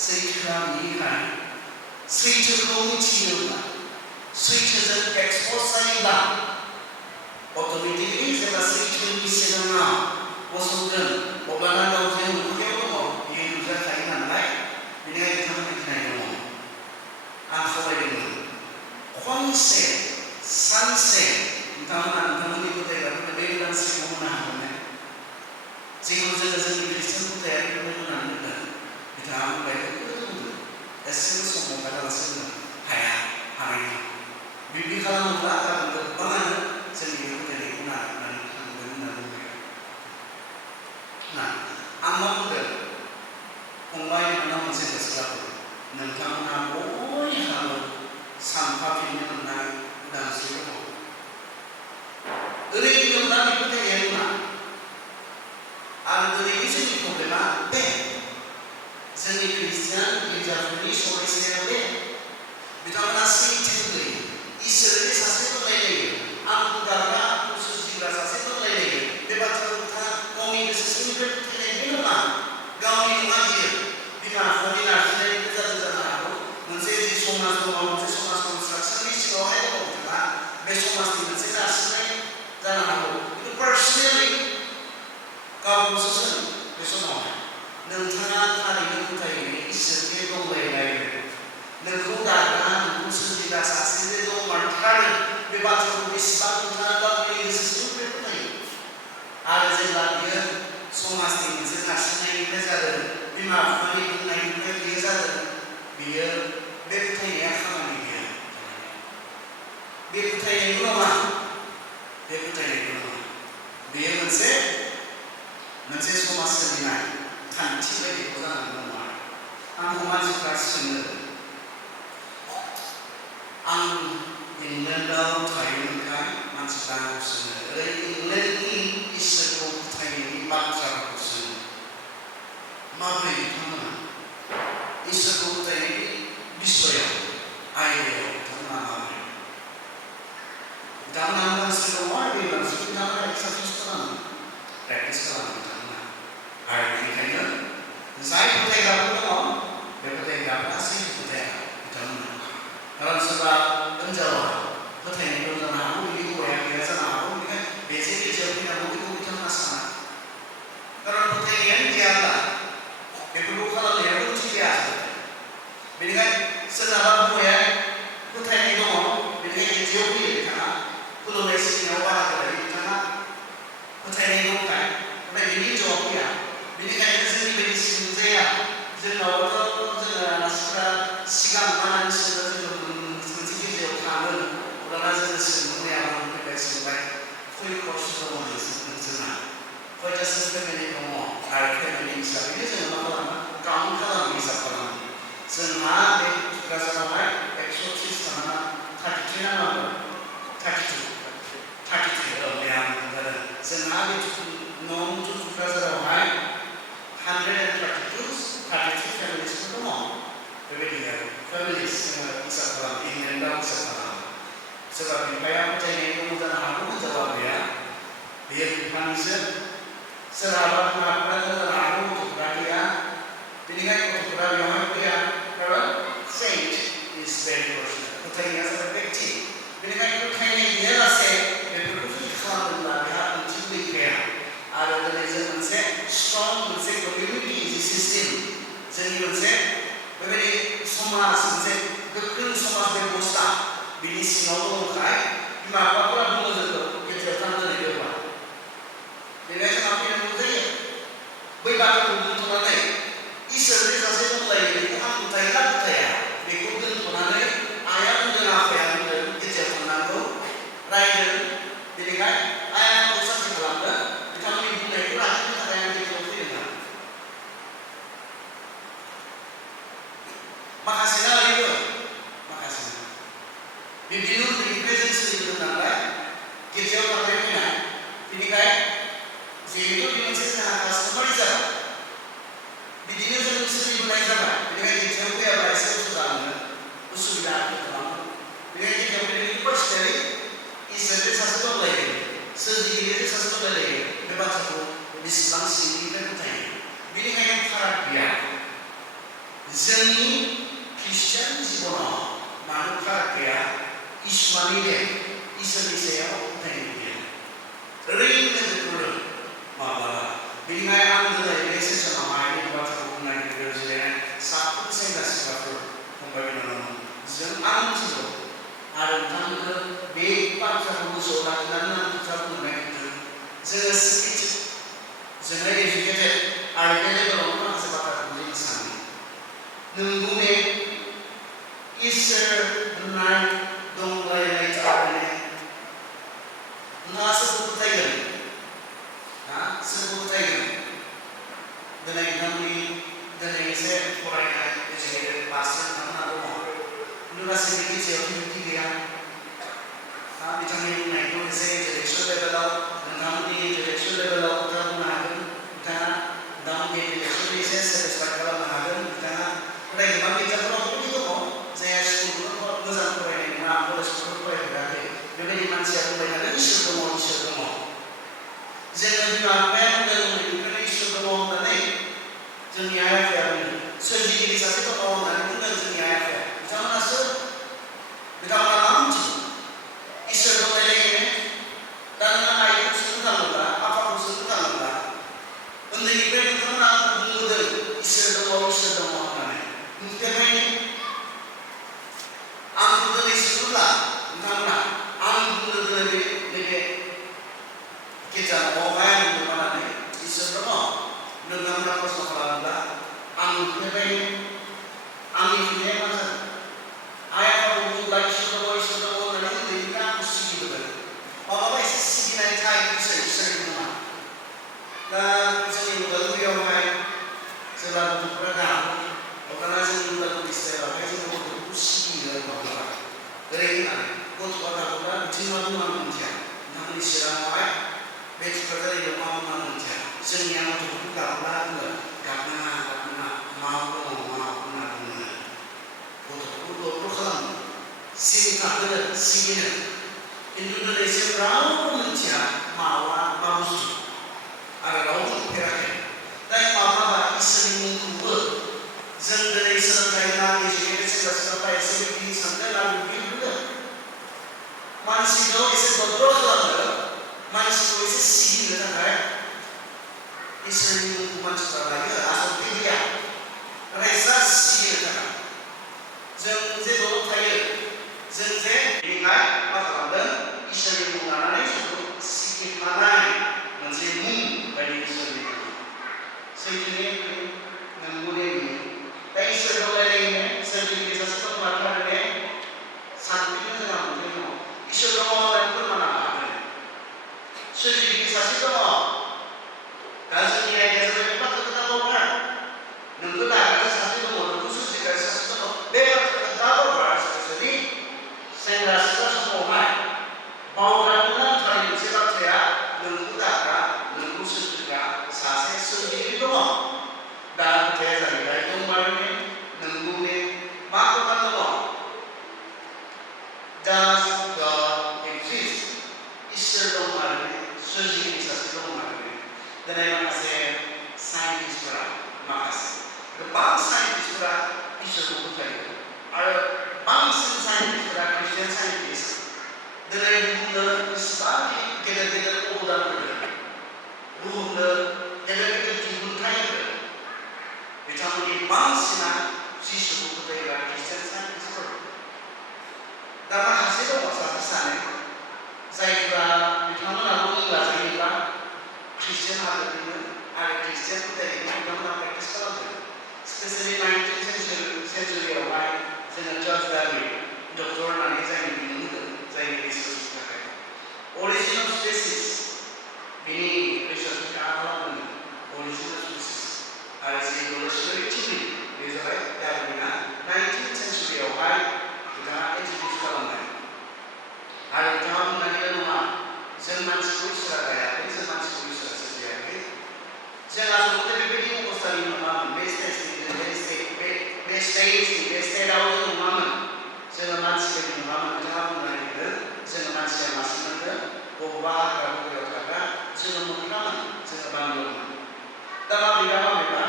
सैथोआ बेनिखाय सैथोखौ मिथियोब्ला सैथोजों एक्सप'ज जायोब्ला अट'मेटिकलि जेब्ला सैथोनि सिगाङाव गसंगोन अब्लाना गावजों नुथायाव दङ बियो नुजाखायो नालाय बेनिखायनो बिथांमोननि गिनाय दङ आं खावलायदोंमोन खनसे सानसे नोंथांमोना नोंथांमोननि फोथायग्राफोरनो बे उदांस्रिखौ होनो हागोन जेखौ जोङो जोंनि खृष्टियान फोथायग्राफोरनो होनानै दोनदों बिथाङा बुंबाय एसेबो सम मोनबायलासे हाया हानाय नङा बिब्दि खालामोब्ला गाबोन गोबाङानो जोंनि बे फोथायनायखौ नागारनानै थांगोन होनना बुंबाय ना आं मा बुंदों फंबाय बिनानाव मोनसे गोसोआखौ नोंथांमोना बयहाबो सानफाफिननो मोननाय उदांस्रि दङ ओरैनो मोनना बे फोथायनाया नङा आरो ओरैनो जोंनि प्रब्लेमा बे जोंनि खृष्टियान गिर्जाफोरनि समयसाया बे बिथांमोना सैथो गैयै इसोरनि सासे फोरमायलायो आं गारग्रा आंखौ सोरजिग्रा सासे फोरमायलायो बे बाथ्राखौ बिथाङा गावनि गोसो सिंनिफ्राय फोथायनाय नङा गावनि नङा बियो बिमा बिफानि नारसिननायनिबो जादों जानो हागौ मोनसे जि समाज दङ मोनसे समाज कनस्ट्राक्सननि सिगाङावहाय दङ बिथाङा बे समाजनि मोनसे नारसिननाय जानो हागौ खिन्थु पार्सनेलि गावखौसो सों बे समावहाय नोंथाङा थारैनो फोथायो इसोर जे दंलायलायो नोंखौ दाग्रा नोंखौ सोरजिग्रा सासे जे दंमारथारो बे बाथ्राखौ बेसेबां नोंथाङा गावनि गोसो सिंनिफ्राय फोथायो आरो जेब्ला बियो समाजनि मोनसे नारसिननायनिफ्राय जादों बिमा बिफानि बुंनायनिफ्राय बियो जादों बियो बे फोथायनाया खामानि गैया बे फोथायनायखौ नङा बे फोथायनायखौ नङा बेयो मोनसे समाज सोलिनाय खान्थि बायदिखौ जानानै दङ आंखौ मानसिफ्रा सोङो आं इंलेण्डआव थायोमोनखाय मानसिफ्रा आंखौ सोङो ओरै इंलेण्डनि इसोरखौ फोथायनायनि बाथ्राफोरखौ सोङो माबोरै बिथांमोना इसोरखौ फोथायनायनि बिसयाव आयदायाव बिथांमोना माबोरै बिथांमोना उदांस्रि दङ आरो बे उदांस्रिखौ बिथांमोना एक्सारसाइज खालामो प्रेक्टिस खालामो बिथांमोना आरो बेनिखायनो जाय फोथायग्राफोर दङ बे फोथायग्राफोरा सैथो फोथाया बिथांमोना खारन सोरबा हिनजावा फोथायनाय दं जानो हागौ बिनि हौवाया गैया जानो हागौ बेनिखायनो बे जे गिर्जायाव फैनांगौ बेखौ बिथांमोना साना खारन फोथायनायानो गैयाब्ला बेफोरखौ खालामनायाबो ओंथि गैया बेनिखायनो सोरनाबा हौवाया फोथायनाय दङ बेनिखायनो गिर्जायाव फैयो बिथाङा खुलुमनाय सिबिनायाव बाहागो लायो बिथाङा फोथायनाय दंखाय नाथाय बिनि हिनजावा फैया बेनिखायनो जोंनि बायदि सिबिजाया जोंनावथ' जोङो मानसिफ्रा सिगां मानसिफोरा जोङो मोनसे गेजेराव थाङो अब्लाना जोङो सोंनाया फैबाय सोंबाय खय खरस दङ नोंसोरना खयथासो फेमिलि दङ आरो फेमिलि हिसाबैनो जोङो मा खालामो काउन्ट खालामो हिसाब खालामो जोंहा बे क'क्राझारावहाय 130 थाना 33 ना मा 32 औ बे आं बुंदों जोंहा बे न'आव क'क्राझारावहाय 133 फेमिलिसफोर दङ बेबायदि आरो फेमिलिस जोङो हिसाब खालामो इंलेन्डआव हिसाब खालामो सोरबा बिफाया फोथायनाय दङ जानो हागौ हिनजावा गैया बेयो बिफानिसो सोरहाबा बिमाफ्रा जानो हागौ गथ'फ्रा गैया बेनिखायनो गथ'फ्रा बेवहाय फैया खारन सेइन्ट इज भेरि पर्सनेल फोथायनाया जाबाय बेक्ति बेनिखायनो फोथायनाय गैयालासे बेफोरखौ जुदि खालामोब्ला बेहा ओंथि गैखाया आरो दिनै जों मोनसे स्ट्रं मोनसे कमिउनिटि सिस्टेम जोंनि मोनसे बेबायदि समाज मोनसे गोख्रों समाज बेबस्था बिनि सिङाव दङखाय बिमा बिफाफोरा बुङो जोंखौ गेजेराव थांनानै दोनबा बेनिखायनो जोंहा फैनांगौ जायो बै बाथ्राखौ दोनथ'नानै इसोरनि सासे दंलायो बेखौ आं फोथायोना फोथाया बेखौ दोनथ'नानै आइया बुंदों आफाया बुंदों गेजेराव थांनांगौ रायदों बेनिखाय आइया आंखौ साख्रि खालामदों बिथांमोननि बुंनायखौ लाखिनो थाखाय आं गेजेराव फैदों माखासेना ओरैबो माखासेना बिब्दिनो उन्दैनिफ्राय जों सोलिबोदों नालाय गेजेराव थांनाय फैनाय बेनिखाय जिहेतु बे मोनसे जोंहा कास्टमारि जाबाय बिदिनो जों सोलिबोनाय जाबाय बेनिखायनो गेजेराव फैयाब्ला एसे उसुबिदा मोनो उसुबिदा खालामो बेनिखायनो गेजेराव फैनायनि पार्सनेलि इसोरनि सासे दंलायो सोरजिगिरिनि सासे दंलायो बे बाथ्राखौ बेसेबां सिंनिफ्राय फोथायो बेनिखायनो फाराग गैया जोंनि ख्रिस्टियान जिबनाव मानो फाराग गैया इसुआनि दे इसोरनि सायाव फोथायनाय गैया ओरैनो बेफोरो माब्लाबा बेनिखाय आं दिनै बे सेसनावहाय बे बाथ्राखौ बुंनो नागिरदों जे साफ्रोम सेंग्रा सिख्लाफोर फंबाय बिनानावमोन जों आं मिथिगौ आरो नोंथांमोनखौ बे बाथ्राखौ गोसोआव लाखिनानै आं खोथा बुंनो नागिरदों जोङो शिक्षित जोङो एजुकेटेड आरो बे लेभेलावनो माखासे बाथ्राखौ जों सानो नोंगौने इसोर होननाय दंलायनाय थारमाने नोंथाङा सोरखौ फोथायगोन सोरखौ फोथायगोन दिनै नोंथांनि दिनै एसे फरायनाय एजुकेटेड पारसेन्ट नोंथांमोनहा दङ खिन्थु गासैबो गेजेराव बिब्दि गैया बिथांनि बुंनायखौ एसे इन्टेलेक्सुयेल लेभेलाव नोंथांमोननि इन्टेलेक्सुयेल लेभेलाव खोथा बुंनो हागोन बिथाङा नोंथांमोननि इन्टेलेक्सुयेलि एसे सेटिसफाइड खालामनो हागोन बिथाङा नाथाय गोबां बिजाबफोराव बेबायदि दङ जायहा स्कुलखौनो मोजां फरायनाय नङा कलेजखौनो फरायफेराखै बेबायदि मानसिया बुंबाय थागोन इसोर दङ जोङो बिमा बिफाया बुंदों उन्दैनिफ्रायनो इसोर दङ होननानै जोंनि आइ आफाया बुंदों सोरजिगिरि सासे दङ होननानै बुंदों जोंनि आइ आफाया बिथांमोनासो बिथांमोना मा मिथिगौ इसोर दंलायलायनो दा नों आइखौ सोंनो थाङोब्ला आफाखौ सोंनो थाङोब्ला उन्दैनिफ्राय बिथांमोना आंखौ बुंबोदों इसोर दङ होननानै नुफेरबायनो आंखौ दिनै सोङोब्ला नोंथांमोना आं बुंनो दिनै नैबे गेजेरावहाय आं बुंनो मानानै इसोर दङ नोंथांमोना प्रश्न खालामोब्ला आं नुफेरबायनो आंनि फिननाया मा जागोन आइ आफाखौ बुङोब्ला इसोर दङ होननानै उन्दैनिफ्राय आंखौ सिबिबोदों माब्लाबा एसे सिबिनाय टाइप इसोरनि नङा दा जोंनि उदालगुरियावहाय जेब्ला गथ'फोरा गाबो अब्लाना जोंनि उदालगुरि स्टाइलावहाय जोङो गथ'फोरखौ सिबियो माब्लाबा ओरै होननानै गथ'आ गाबोब्ला बिथिं मा बुंनांगौ मिथिया नोंथांमोननि चिराङावहाय बे थुक्राझार एरियायाव मा बुंनांगौ मिथिया जोंनिया गथ'फोरखौ गाबोब्ला बुङो गाबनाङा मा दङ मा होनना बुङो गथ'फोरखौ दरद' खालामो सिबिनो खिन्थु दिनैसिम रावबो मिथिया मावा मा बुस्थु आरो रावबो नुफेराखै दा माब्लाबा इसोरनि मुंखौबो जों दिनै सोलोंथाइ गोनां एजुकेटेड सेंग्रा सिख्लाफ्रा एसे बिदि सानदों आरो बिदि बुंदों मानसिखौ एसे दरद' खालामनो मानसिखौ एसे सिबिनो थाखाय इसोरनि मुंखौ मानसिफ्रा लायो आसलथे गैया नाथाय जास्ट सिबिनो थाखाय जों जे दलद थायो जों जे बेनिखाय मा खालामदों इसोरनि मुं लानानै जोंखौ सिबिफानाय मोनसे मुं बायदि इसोरनि दिनै बुहुमनो बेसेबांदि गेदेर गेदेर अबदान होदों, बुहुमनो गेदेर गेदेर दिहुनथाय होदों, बिथांमोननि बांसिना जिसुखौ फोथायग्रा ख्रिस्टियान साइन्टिस्टफोर। दा माखासे दङ सासे सानै जायफोरा बिथांमोनाबो मुं लाजायोब्ला ख्रिस्टियान हादोरनिनो आरो ख्रिस्टियान फोथायनायखौ बिथांमोना प्रेक्टिस खालामदों। स्पेसियेलि 19th सेन्चुरियावहाय जोङो जर्ज डार्विन डक्टर होननानै जायनि बिमुं होदों, जायनि रिसार्चनि थाखाय अरिजिन अफ स्पेसिस बिनि रिसार्चनि थाखाय खालामदोंमोन। अरिजिन अफ स्पेसिस आरो जि इभ'ल्युसनारि थियरि बे जाबाय डार्विना 19th सेन्चुरियावहाय बिथाङा इन्ट्रडिउस खालामनाय। आरो बिथाङा बुंनानै नङा जों मानसिखौ इसोरा गायाखै, जों मानसिखौ इसोरा सोरजियाखै, जों आसलथे बेबायदि अबस्थानि नङामोन, बे स्टेजआव जों नङामोन, जोङो मानसि बायदि नङामोन। बिथाङा बुंनानै होदों जोङो मानसिया मासेमोननो बबेबा हाग्रा बंग्रायाव थाग्रा, जोङो मोख्रामोन, जोङो बान्दरमोन। दा माबेबा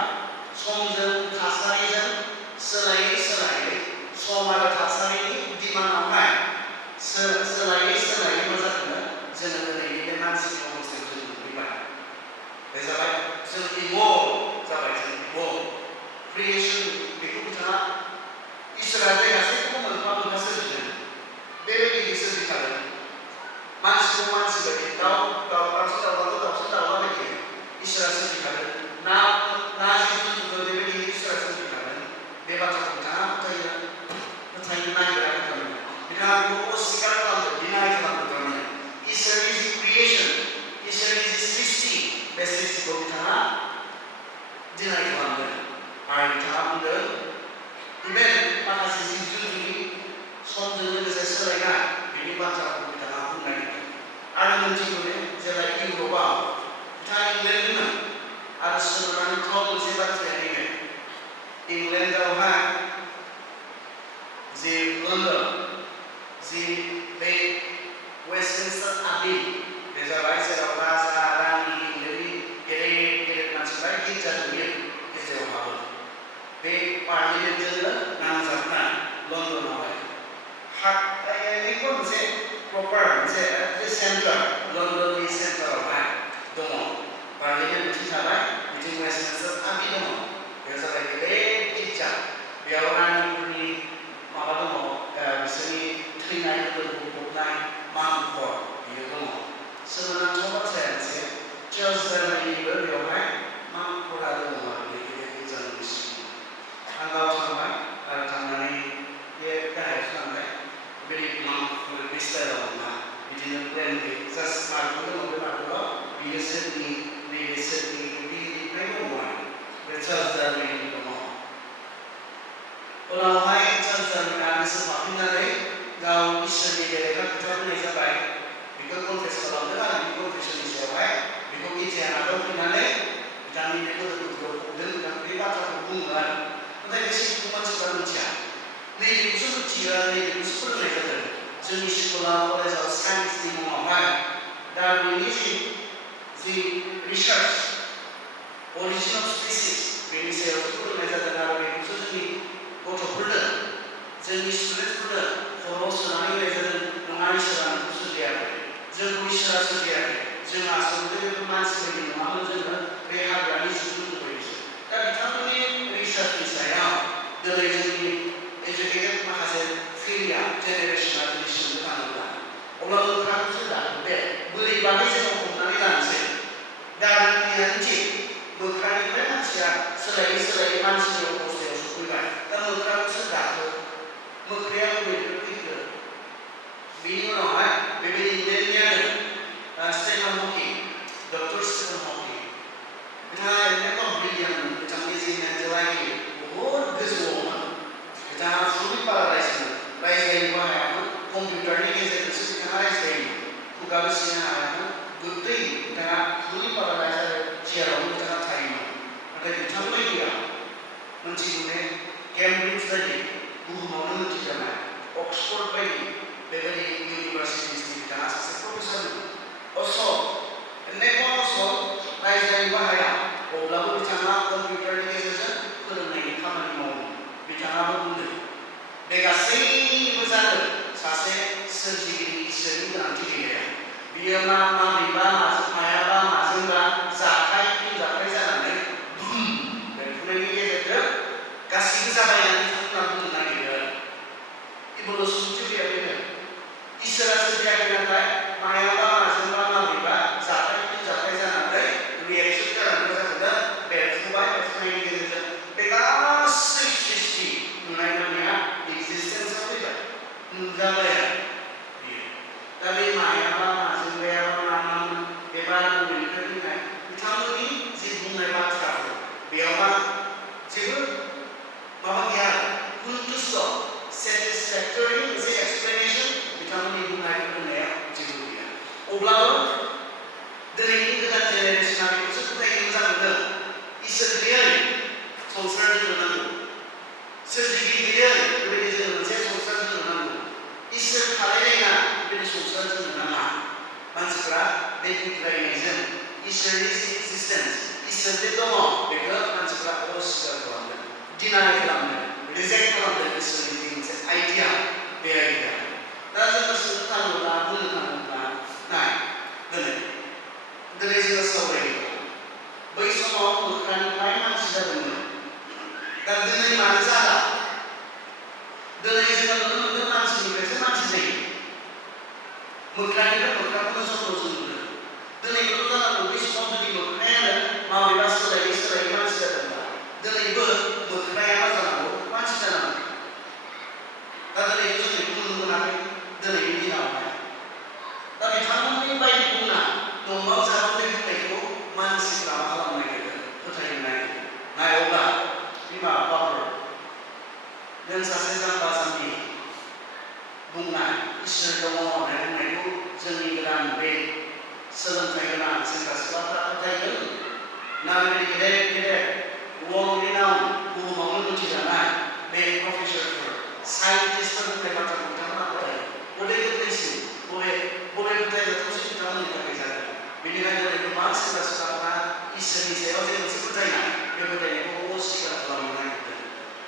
समजों थासारिजों सोलायै सोलायै सम आरो थासारिनि दिमानावहाय सोलायै सोलायै मा जाखो जोङो दिनैनि बे मानसिनि अबस्थायाव जों मोनफैबाय। बे जाबाय जों इभल्भ जाबाय, जों इभल्भ क्रिएसन। बेखौ बिथाङा इसोरा जे गासैखौबो मोनफा मोनफा सोरजिदों, बेबायदि सोरजिखादों। मानसिखौ मानसि बायदि, दाउसिन दाउलाखौ दाउसिन दाउला बायदि इसोरा सोरजिखादों। ना जिब जुन्थुखौ बेबायदि इसोरा सोरजिखादों। बे बाथ्राखौ बिथाङा फोथायनो नागिराखैमोन। बिथाङा बेखौ अस्वीकार खालामदों, डिनाय खालामदों। थारमाने इसोरनि जि क्रिएसन, इसोरनि जि सृष्टि, बे सृष्टिखौ बिथाङा डिनाय खालामदों। आरो बिथाङा बुंदों इभेन माखासे जिब जुन्थुनि समजों लोगोसे सोलायनाय, बेनि बाथ्राखौ बिथाङा बुंनाय आरो मोनथिगौ जेब्ला इउरपआव बिथाङा इंलेन्डमोन आरो सोलोंनानै मोनसे बाथ्राया नैबे इंलेन्डआवहाय जि लन्दन, जि बे वेस्टमिन्स्टार आबि, बे जाबाय जेराव राजा रानि इंलेन्डनि गेदेर गेदेर मानसिफ्रा गिर्जा दुयो, गिर्जायाव हाबो। बे पार्लियामेन्टजोंनो नांजाबनाय लन्दनावहाय बेखौ मोनसे प्रपार मोनसे सेन्टार, लन्दननि सेन्टारावहाय दङ पार्लियामेन्ट मिथिं थाबाय, बिथिं वेस्टमिन्स्टार आबि दङ। बेयाव जाबाय गेदेर गिर्जा, बेयाव रानिफोरनि माबा दङ, बिसोरनि थैनायफोरखौ फबनाय मांखर बियो दङ। सोमोनांथाव बाथ्राया मोनसे जर्ज डार्विननिबो बेवहाय मांखरा दङ आरो बे गेदेर गिर्जानि सिङाव। आं गाव थांबाय आरो थांनानै बे गाहायाव थांबाय, बेबायदि मांखर बे स्टाइलाव नङा, बिदिनो प्लेन जास्ट मार्बल दङ, बे मार्बलाव बियो सोरनि नैबे सोरनि बिदि लिरनाय दङ आरो बे जर्ज डार्विन दङ। उनावहाय जर्ज डार्विनआ गोसो हाबफिननानै गाव इसोरनि गेलेग्रा खोथा बुंनाय जाबाय, बेखौ कनफेस खालामदों आरो बे कनफेसननि सायावहाय बेखौ गिर्जाया नाजाव फैनानै बिथांनि बे गोदोखौ फबदों, बिथां बे बाथ्राखौ बुङो आरो। नाथाय बे सिखौ मानसिफ्रा मिथिया, नैबेखौसो मिथियो आरो नैबेखौसो फोरोंनाय जादों जोंनि स्कुलाव कलेजाव साइन्सनि मुङावहाय। डार्विननि जि रिसार्च अरिजिन अफ स्पेसिस, बेनि सायावसो फोरोंनाय जादों आरो बेखौसो जोंनि गथ'फोरनो, जोंनि स्टुडेन्टफोरनो खर'आव सोनानै होनाय जादों। नङा, इसोरा नोंखौ सोरजियाखै, जोंखौ इसोरा सोरजियाखै, जों आसलथे बेफोर मानसि बायदि नङामोन, जोङो बे हाग्रानि जिब जुन्थु बायदिसो। दा बिथांमोननि रिसार्चनि सायाव दिनै जोंनि एजुकेटेड माखासे फिरिया जेनेरेसना जुदि सोंनो थाङोब्ला, अब्ला मोख्राखौसो दागोन। बे बोरैबानो जोङो हमनानै लानोसै डार्विनियानो थिग, मोख्रानिफ्राय मानसिया सोलायै सोलायै मानसिनि अबस्थायाव सफैबाय। दा मोख्राखौसो दाखो, मोख्राया बबेनिफ्राय फैखो? बेनि उनावहाय बेबायदि इंलेन्डनियानो स्टेफेन हकिं, डक्टर स्टेफेन हकिं, बिथाङा ओरैनो ब्रिलियान्टमोन। बिथांनि जि मेन्टेल आइकिउ बहुद गोजौआवमोन। बिथाङा फुलि पारालाइजमोन, रायज्लायनोबो हायामोन, कम्पिउटारनि गेजेरजोंसो बिथाङा रायज्लायोमोन, खुगाबो सिनो हायामोन, गोदै बिथाङा फुलि पारालाइज आरो चेयाराव बियो माबेबा मायाबा माजोंबा जाथाय फिनजाथाय जानानै बुम बेरफ्रुनायनि गेजेरजों गासिबो जाबायनानै थांना बुंनो नागिरो आरो इभलुसन थियरिया बेनो इसोरा सोरजियाखै नाथाय मायाबा माजोंबा माबेबा जाथाय फिनजाथाय जानानै रिएक्सन जानानै जादों बेरफ्रुबाय बेरफ्रुनायनि गेजेरजों बे गासै सृष्टि नुनाय मानिया एक्जिस्टेन्सआव फैबाय नुजाबाय आरो दा बे मायाबा माजोंबायाबा मामोन एबा बबेनिफ्राय फैनाय बिथांमोननि जि बुंनाय बाथ्राफोर बेयावहा जेबो माबा गैया आरो कुन्टुस्ट सेटिसफेक्टरि मोनसे एक्सप्लेनेसन बिथांमोननि बुंनायाव जेबो गैया अब्लाबो दिनैनि गोदान जेनेरेसना बेखौसो फोथायनो मोजां मोनो इसोर गैयै संसार जोंनो नांगौ सोरजिगिरि गैयै बेबायदि जोङो मोनसे संसार जोंनो नांगौ इसोर थालायलायना बेबायदि संसार जोंनो नाङा मानसिफ्रा बे बुंलायनायजों इसोरनि एक्जिस्टेन्स इसोर जे दङ बेखौ मानसिफ्रा अस्वीकार खालामदों डिनाय खालामदों रिजेक्ट खालामदों इसोरनि मोनसे आइडिया बे आइडिया दा जोङो सोंनो थाङोब्ला बुंनो थाङोब्ला नाय दिनै जोङो सावरायो बै समाव मोख्रानिफ्राय मानसि जादोंमोन दा दिनै मानो जाला दिनै जोङो नुनो मोनदों मानसिनिफ्रायसो मानसि जायो मोख्रानिफ्राय मोख्राखौनो जों नुदों दिनैबोथ' जानांगौ बै समाव जुदि मोख्रायानो माबेबा सोलायै मानसि जादोंब्ला दिनैबो मोख्राया मा जानांगौ मानसि जानांगौ दा दिनैबो जों बेखौ नुनो मोनाखै दिनैनि दिनावहाय दा बिथांमोननि बायदि बुंना नंबां जाबांनि बुंनायखौ मानसिफ्रा मा खालामनो नागिरदों फोथायनो नागिरदों नायोब्ला बिमा बिफाफोर नों सासे जाम्बा जाम्बि बुंनाय इसोर दङ होननाय बुंनायखौ जोंनि गोदान बे सोलोंथाइ गोनां सेंग्रा सिख्लाफ्रा फोथायगोन ना बेबायदि गेदेर गेदेर वर्ल्ड रिनाउन बुहुमावनो मिथिजानाय बे प्रफेसरफोर साइन्टिस्टफोर बुंनाय बाथ्राखौ बिथांमोना फोथायो बबे गोदैसिन बबे फोथायजाथावसिन बिथांमोननि थाखाय जागोन बेनिखायनो दिनै गोबां सेंग्रा सिख्लाफ्रा इसोरनि सायाव जे मोनसे फोथायनाय बे फोथायनायखौ अस्वीकार खालामनो नागिरदों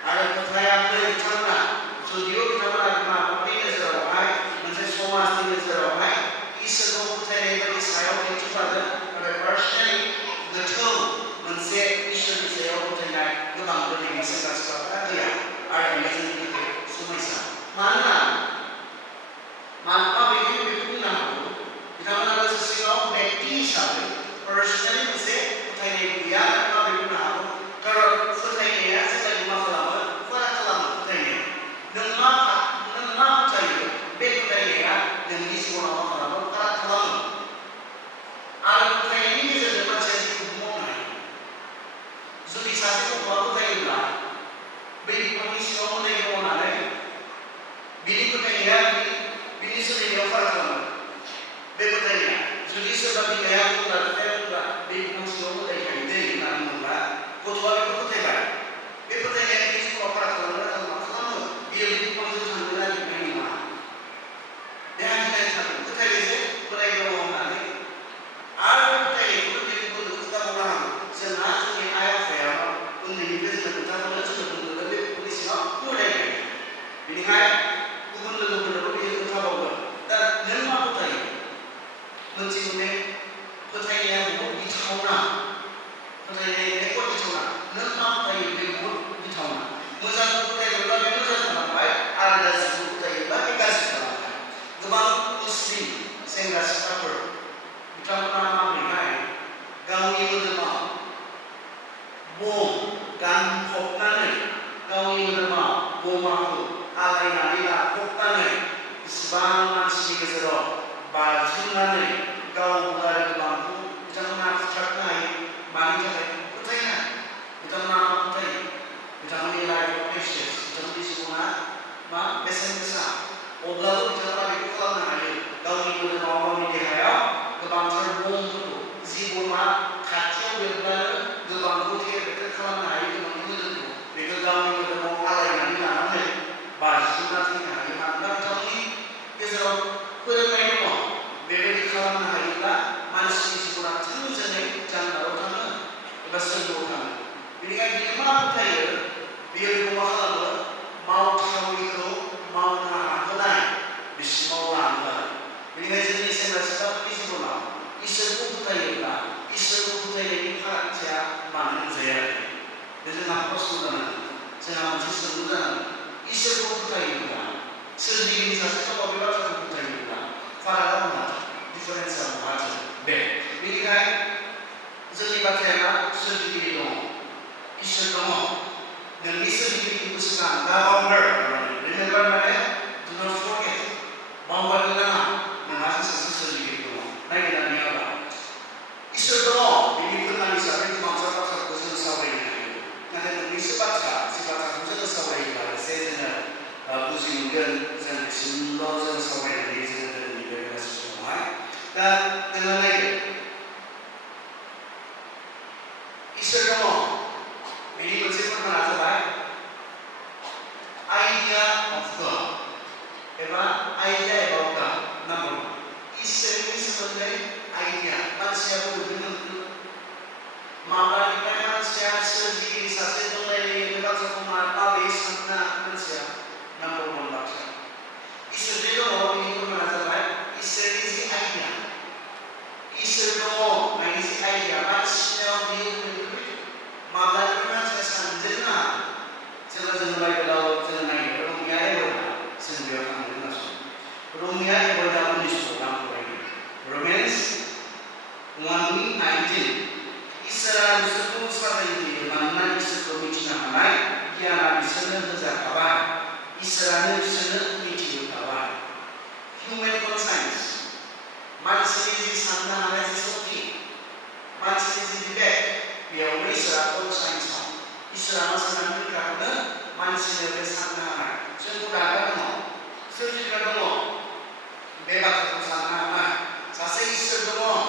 आरो फोथायाखै बिथांमोना जुदिअ बिथांमोना बिमा बिफानि नोजोरावहाय मोनसे समाजनि नोजोरावहाय इसोरखौ फोथायनाय बायदि सायाव दिन्थिफादों नाथाय पार्सनेलि गोथौ मोनसे इसोरनि सायाव फोथायनाय गोबां दिनैनि सेंग्रा सिख्लाफ्रा गैया आरो बेनो जोंनि थाखाय समस्या मानोना बेखौ बुंनो हागौ बिथांमोना गोसो सिङाव व्यक्ति हिसाबै पार्सनेलि मोनसे फोथायनाय गैया होनना बुंनो हागौ खारन फोथायनाया जेब्लायबो मा खालामो फाराग खालामो फोथायनाया नों मा फोथायो बे फोथायनाया नोंनि जिबनाव मा खालामो फाराग खालामो आरो फोथायनायनि गेजेरजों मानसिया जिउखौ मावनो हायो जुदि सासे गथ'आ फोथायोब्ला बै बिफांनि सिङाव मोदाय दङ होननानै बिनि फोथायनाया बिनि सोलिनायाव फाराग खालामो बे फोथायनाया जुदि सोरबा बिमाया बुंब्ला बिफाया बुंब्ला बे बिफां सिङाव मोदाय थायो दै होननानै बुङोब्ला गथ'आ बेखौ फोथायबाय बे फोथायनाया बिनि जिउआव फाराग खालामनो मा खालामो बियो बे बिफांजों थांनो नागिरनाय नङा बे हान्थिनानै थागोन फोथायबाय जे मोदाय दङ होननानै आरो बे फोथायनायखौनो बे गुबुननो खोन्थाबावनो हागौ जोंहा जोंनि आइ आफाया उन्दैनिफ्राय जोंनो खोन्थाबावनो जोंनो बुंदों बे बिफांनि सिङाव मोदाय थायो बेनिखाय गुबुन लोगोफोरनोबो बियो खोन्थाबावगोन दा नों मा फोथायो मोनसे sigan remember do not forget nangasa sesegi itu naik dan niaba isor dong ini pernah misalnya di masa pasar khusus sawai nanti di sebaca khusus sawai saya busi mungkin saya semua sawai ini saya di daerah semua dan dengan lagi isor dong ini konsep pernah ada idea of God idea about God number one isor ini sebenarnya idea manusia betul-betul maka kita manusia sendiri saja itu lagi dekat sama apa sana manusia number one baca isor itu orang ini pernah ada isor ini idea isor itu ini idea manusia betul-betul maka kita manusia sendiri jelas mulai kalau jelas rumia itu sendiri kamu langsung rumia itu dalam disebut Romans 1:19 Israel sebelum sahaja ini mana sebelum Cina naik dia nabi sana berzakat Israel sana itu kawan human conscience manusia di sana ada sesuatu manusia di back dia Israel conscience Israel sana berkata manusia di sana semua ada semua bebas sana Sasa Israel dong,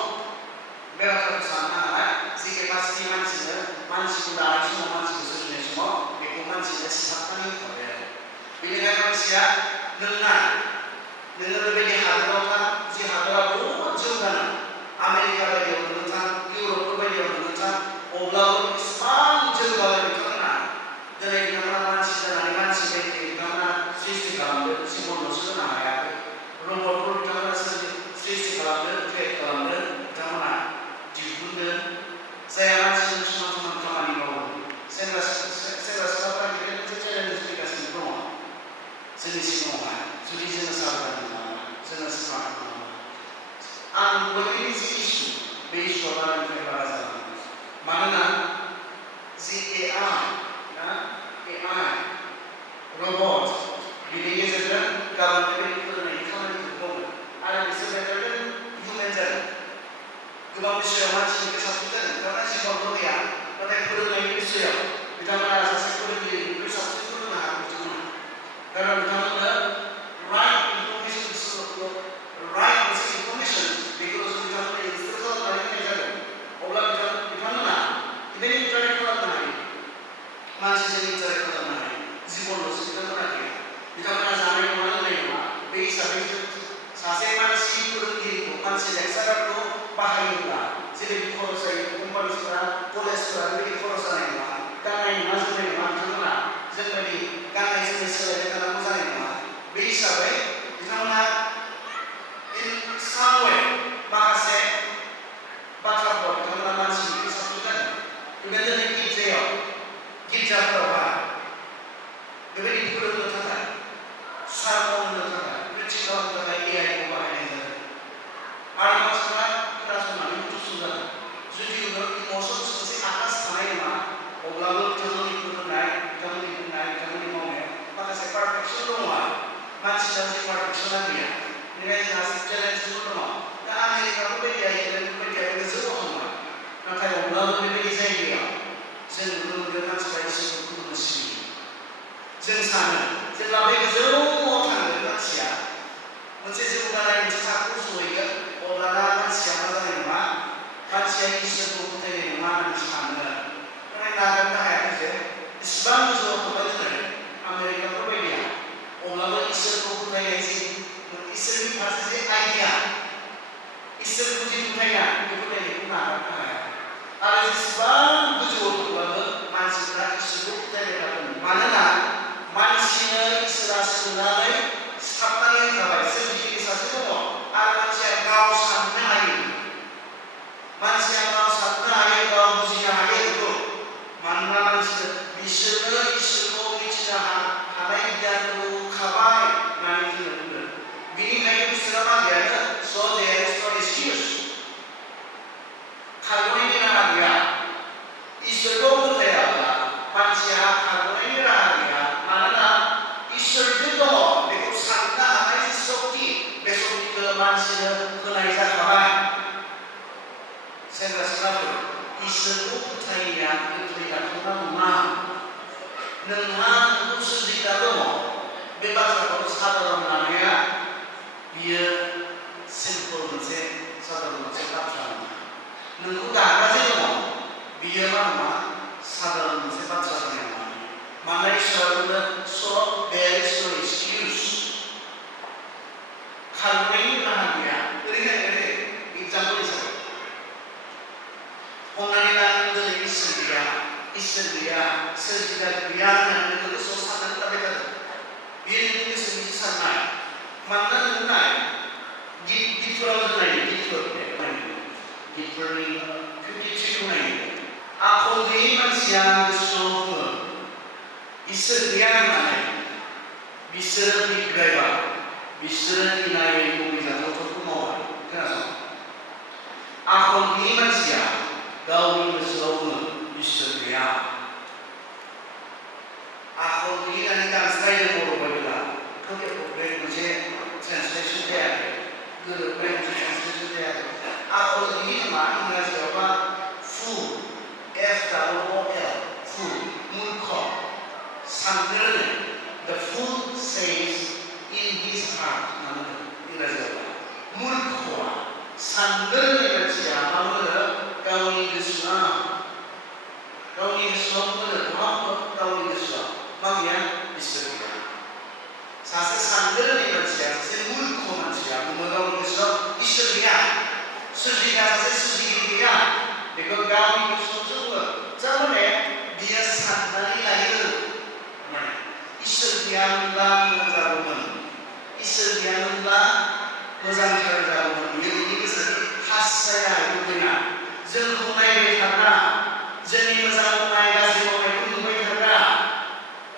berapa sana jika pasti manusia dari semua manusia semua, itu manusia sifatnya itu. Bila manusia dengar lebih hadapan, si hadapan juga Amerika bagi orang Eropa bagi orang Oblak Islam juga itu dari mana manusia dari manusia itu karena sisi kamu semua manusia ya, rumah karena sisi kamu karena dibunuh saya masih semua teman ini saya rasa apa kita cerita eksplikasi semua seni semua jadi saya sahabat saya semangat begini isu orang yang berbahasa mana si AI robot ini saja kalau kita ada disebutkan human manusia masih kesatuan karena si korban ya pada kurang manusia kita merasa seperti kesatuan itu karena kita right information because kita instruction dari kita olah kita mana ini cari mana masih jadi cari mana Jibon kita mana kita merasa ada mana bisa Sase masih kurang itu masih ekstra tu bahaya jadi korosai kumpul sekarang kolesterol ini korosai karena ini masih memang karena jadi karena ini selain karena musanya bisa baik kita mana in some way bahasa baca buat kita mana masih bisa juga kemudian jadi kita berapa kemudian itu kurang terasa sama terasa kecil terasa AI Ada masalah kerasunan itu sudah. Jadi emosi seperti atas naik Oblak jangan ikut naik, jangan mau maka saya perfection dong masih jadi perfection dia. Ini nasib challenge itu dong. Nah Amerika pun dia semua. Nah kalau Oblak lebih saya dia, saya belum dengar sekali sebelum masih. Jangan sana, setelah begitu semua orang manusia, manusia bukan yang cakap suai Orang siapa yang manusia ini sebut yang mana sana. Mereka akan tahu saja. Sebab itu kebetulan Amerika berbeda. Orang sebut yang ini, Israel pasti idea. Israel puji Tuhan, kebetulan itu nak tahu. Ada sebab itu orang manusia sebut yang mana manusia Israel sebenarnya siapa yang tahu sedikit saja manusia kau sana air, manusia kau sana air kau musia air itu, mana manusia bisa bisa halai dan kabai nanti itu, bini kayu bisa apa dia? So there is no excuse. फोथायनाया फोथायजाथावना नङा। नोंहा नोंखौ सोरजिग्रा दङ। बे बाथ्राखौ साधारन लानाया बियो सिम्पोल मोनसे साधारन मोनसे बाथ्रा नङा। नोंखौ दाग्रा जे दङ बियो मा नङा साधारन मोनसे बाथ्रा जानाय नङा। मानोना इसोरा बुंदों स' देयर इज नो एक्सकिउज। खारनायनि राहा गैया। ओरैनो एग्जाम्पोल हिसाबै हमनानै ला नों दिनै इसोर गैया सोरजिगिरि गैया होननानै नों गोसोआव साननानै लाबाय थादों। बेयो नोंनि गोसोनि साननाय। मानोना नों नाय गितफोराव जों नायो गितफोरनि 53 नायो। आखल गैयै मानसिया गोसोआव बुङो इसोर गैया होननानै बिसोरो बिग्रायबा बिसोरो इनायै गनायजाथावखौ मावा। खोनासं, आखल गैयै मानसिया गावनि गोसोआव बुङो इसोर गैया। आखल गैयै होननानै दानस्लायदों बर' बाइबेला मोनसे ट्रेन्सलेसन जायाखै, गोरोबनाय मोनसे ट्रेन्सलेसन जायाखै। आखल गैयै नङा इंराजियावबा फुल FOOL फुल मूर्ख साननो रोङै। The fool says in his heart होननानै इंराजियावबा मूर्खआ साननो रोङै मानसिया मा बुङो गावनि गोसोआव बुङो मा गावनि गोसोआव मा गैया इसोर गैया। सासे साननो रोङै मानसिया सासे मूर्ख मानसिया बुङो गावनि गोसोआव इसोर गैया। सोरजिग्रा सासे सोरजिगिरि गैया बेखौ गावनि गोसोआवसो बुङो। थारमाने बियो साननानै लायो माने इसोर गैयामोनब्ला मोजां जागौमोन, इसोर गैयामोनब्ला मोजांथार जागौमोन। बियो बिनि गोसोनि हास्थायना लुबैना जोंखौ नायबाय थाग्रा, जोंनि मोजां मावनाय गाज्रि मावनायखौ नुबाय थाग्रा,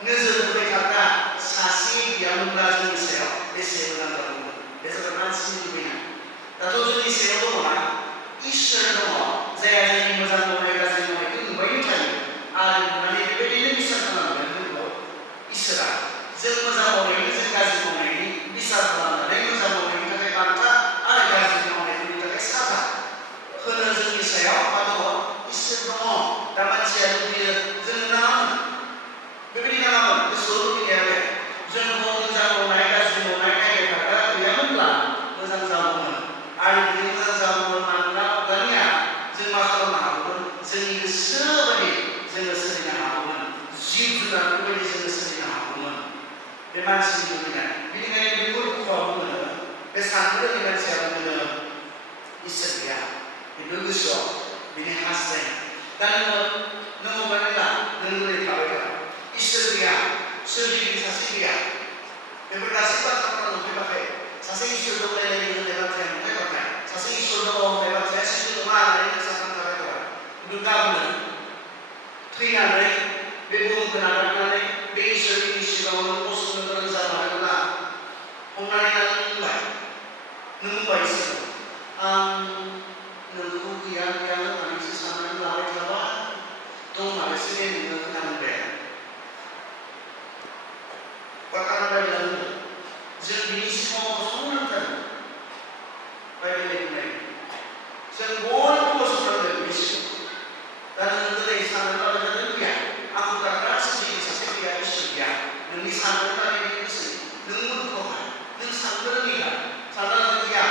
नोजोर होबाय थाग्रा सासे गैयामोनब्ला जोंनि सायाव बेसे मोजां जागौमोन। बे जाबाय मानसिनि लुबैनाय। दाथ' जोंनि सायाव दङना इसोर दङ जायहा जोंनि मोजां मावनाय गाज्रि मावनायखौ नुबायनो थायो आरो नुनानै बेबायदिनो बिसार खालामगोन जोंखौ इसोरा। जों मोजां मावनायनि जों गाज्रि मावनायनि बिसार खालामनानै मोजां मावनायनि थाखाय बान्था आरो गाज्रि मावनायनि थाखाय साजा होनो जोंनि सायाव मा दङ इसोर दङ। दा मानसिया लुबैयो जों नाङामोन, बेबायदि नाङामोन। गोसोआव लुबैनाया बे जोंखौ मोजां मावनाय गाज्रि मावनाय नायबाय थाग्रा गैयामोनब्ला मोजां जागौमोन। आरो बियो मोजां जागौमोन मानोना अब्लानिया जों मा खालामनो हागौमोन जोंनि गोसो बायदि जोङो सोलिनो हागौमोन, जिब जुनारफोर बायदि जोङो सोलिनो हागौमोन। बे मानसिनि लुबैनाय। बेनिखायनो बे मूर्खआ बुङो बे साननो रोङै मानसिया बुङो इसोर गैया। खिन्थु गोसोआव बिनि हास्थायनाय। दा नों हमनानै ला नों ओरै थाबाय थाबाय इसोर गैया, सोरजिगिरि सासे गैया। बेफोर गासै बाथ्राफोरा नुफैबाखै। सासे इसोर दंलायलायो होननाय बाथ्राया नुफैबाखै। सासे इसोर दङ होननाय बाथ्राया सैथो नङा होननानै नों साननानै थाबाय थाबाय। खिन्थु गाबोन थैनानै बे बुहुमखौ नागारनानै बे इसोरनि सिगाङाव नों गसंनो गोनां जामारोब्ला हमनानै ला नों बुंबाय इसोरखौ आं नोंखौ गैया होननानैसो साननानै लाबाय थाबा दंमारोसो दे नोङो होननांबाय। जों बिनि सिगाङाव गसंनो नांथारगोन। बाइबेलनि बुंनाय जों बयबो गसंनांगोन बिनि सिगाङाव। दा नों दिनै साननानै लाबाय थादों गैया, आंखौ दाग्रा सोरजिगिरि सासे गैया, इसोर गैया। नोंनि साननाय लानायनि गोसो नों मूर्खखा, नों साननो रोङिखा, साननानै गैया।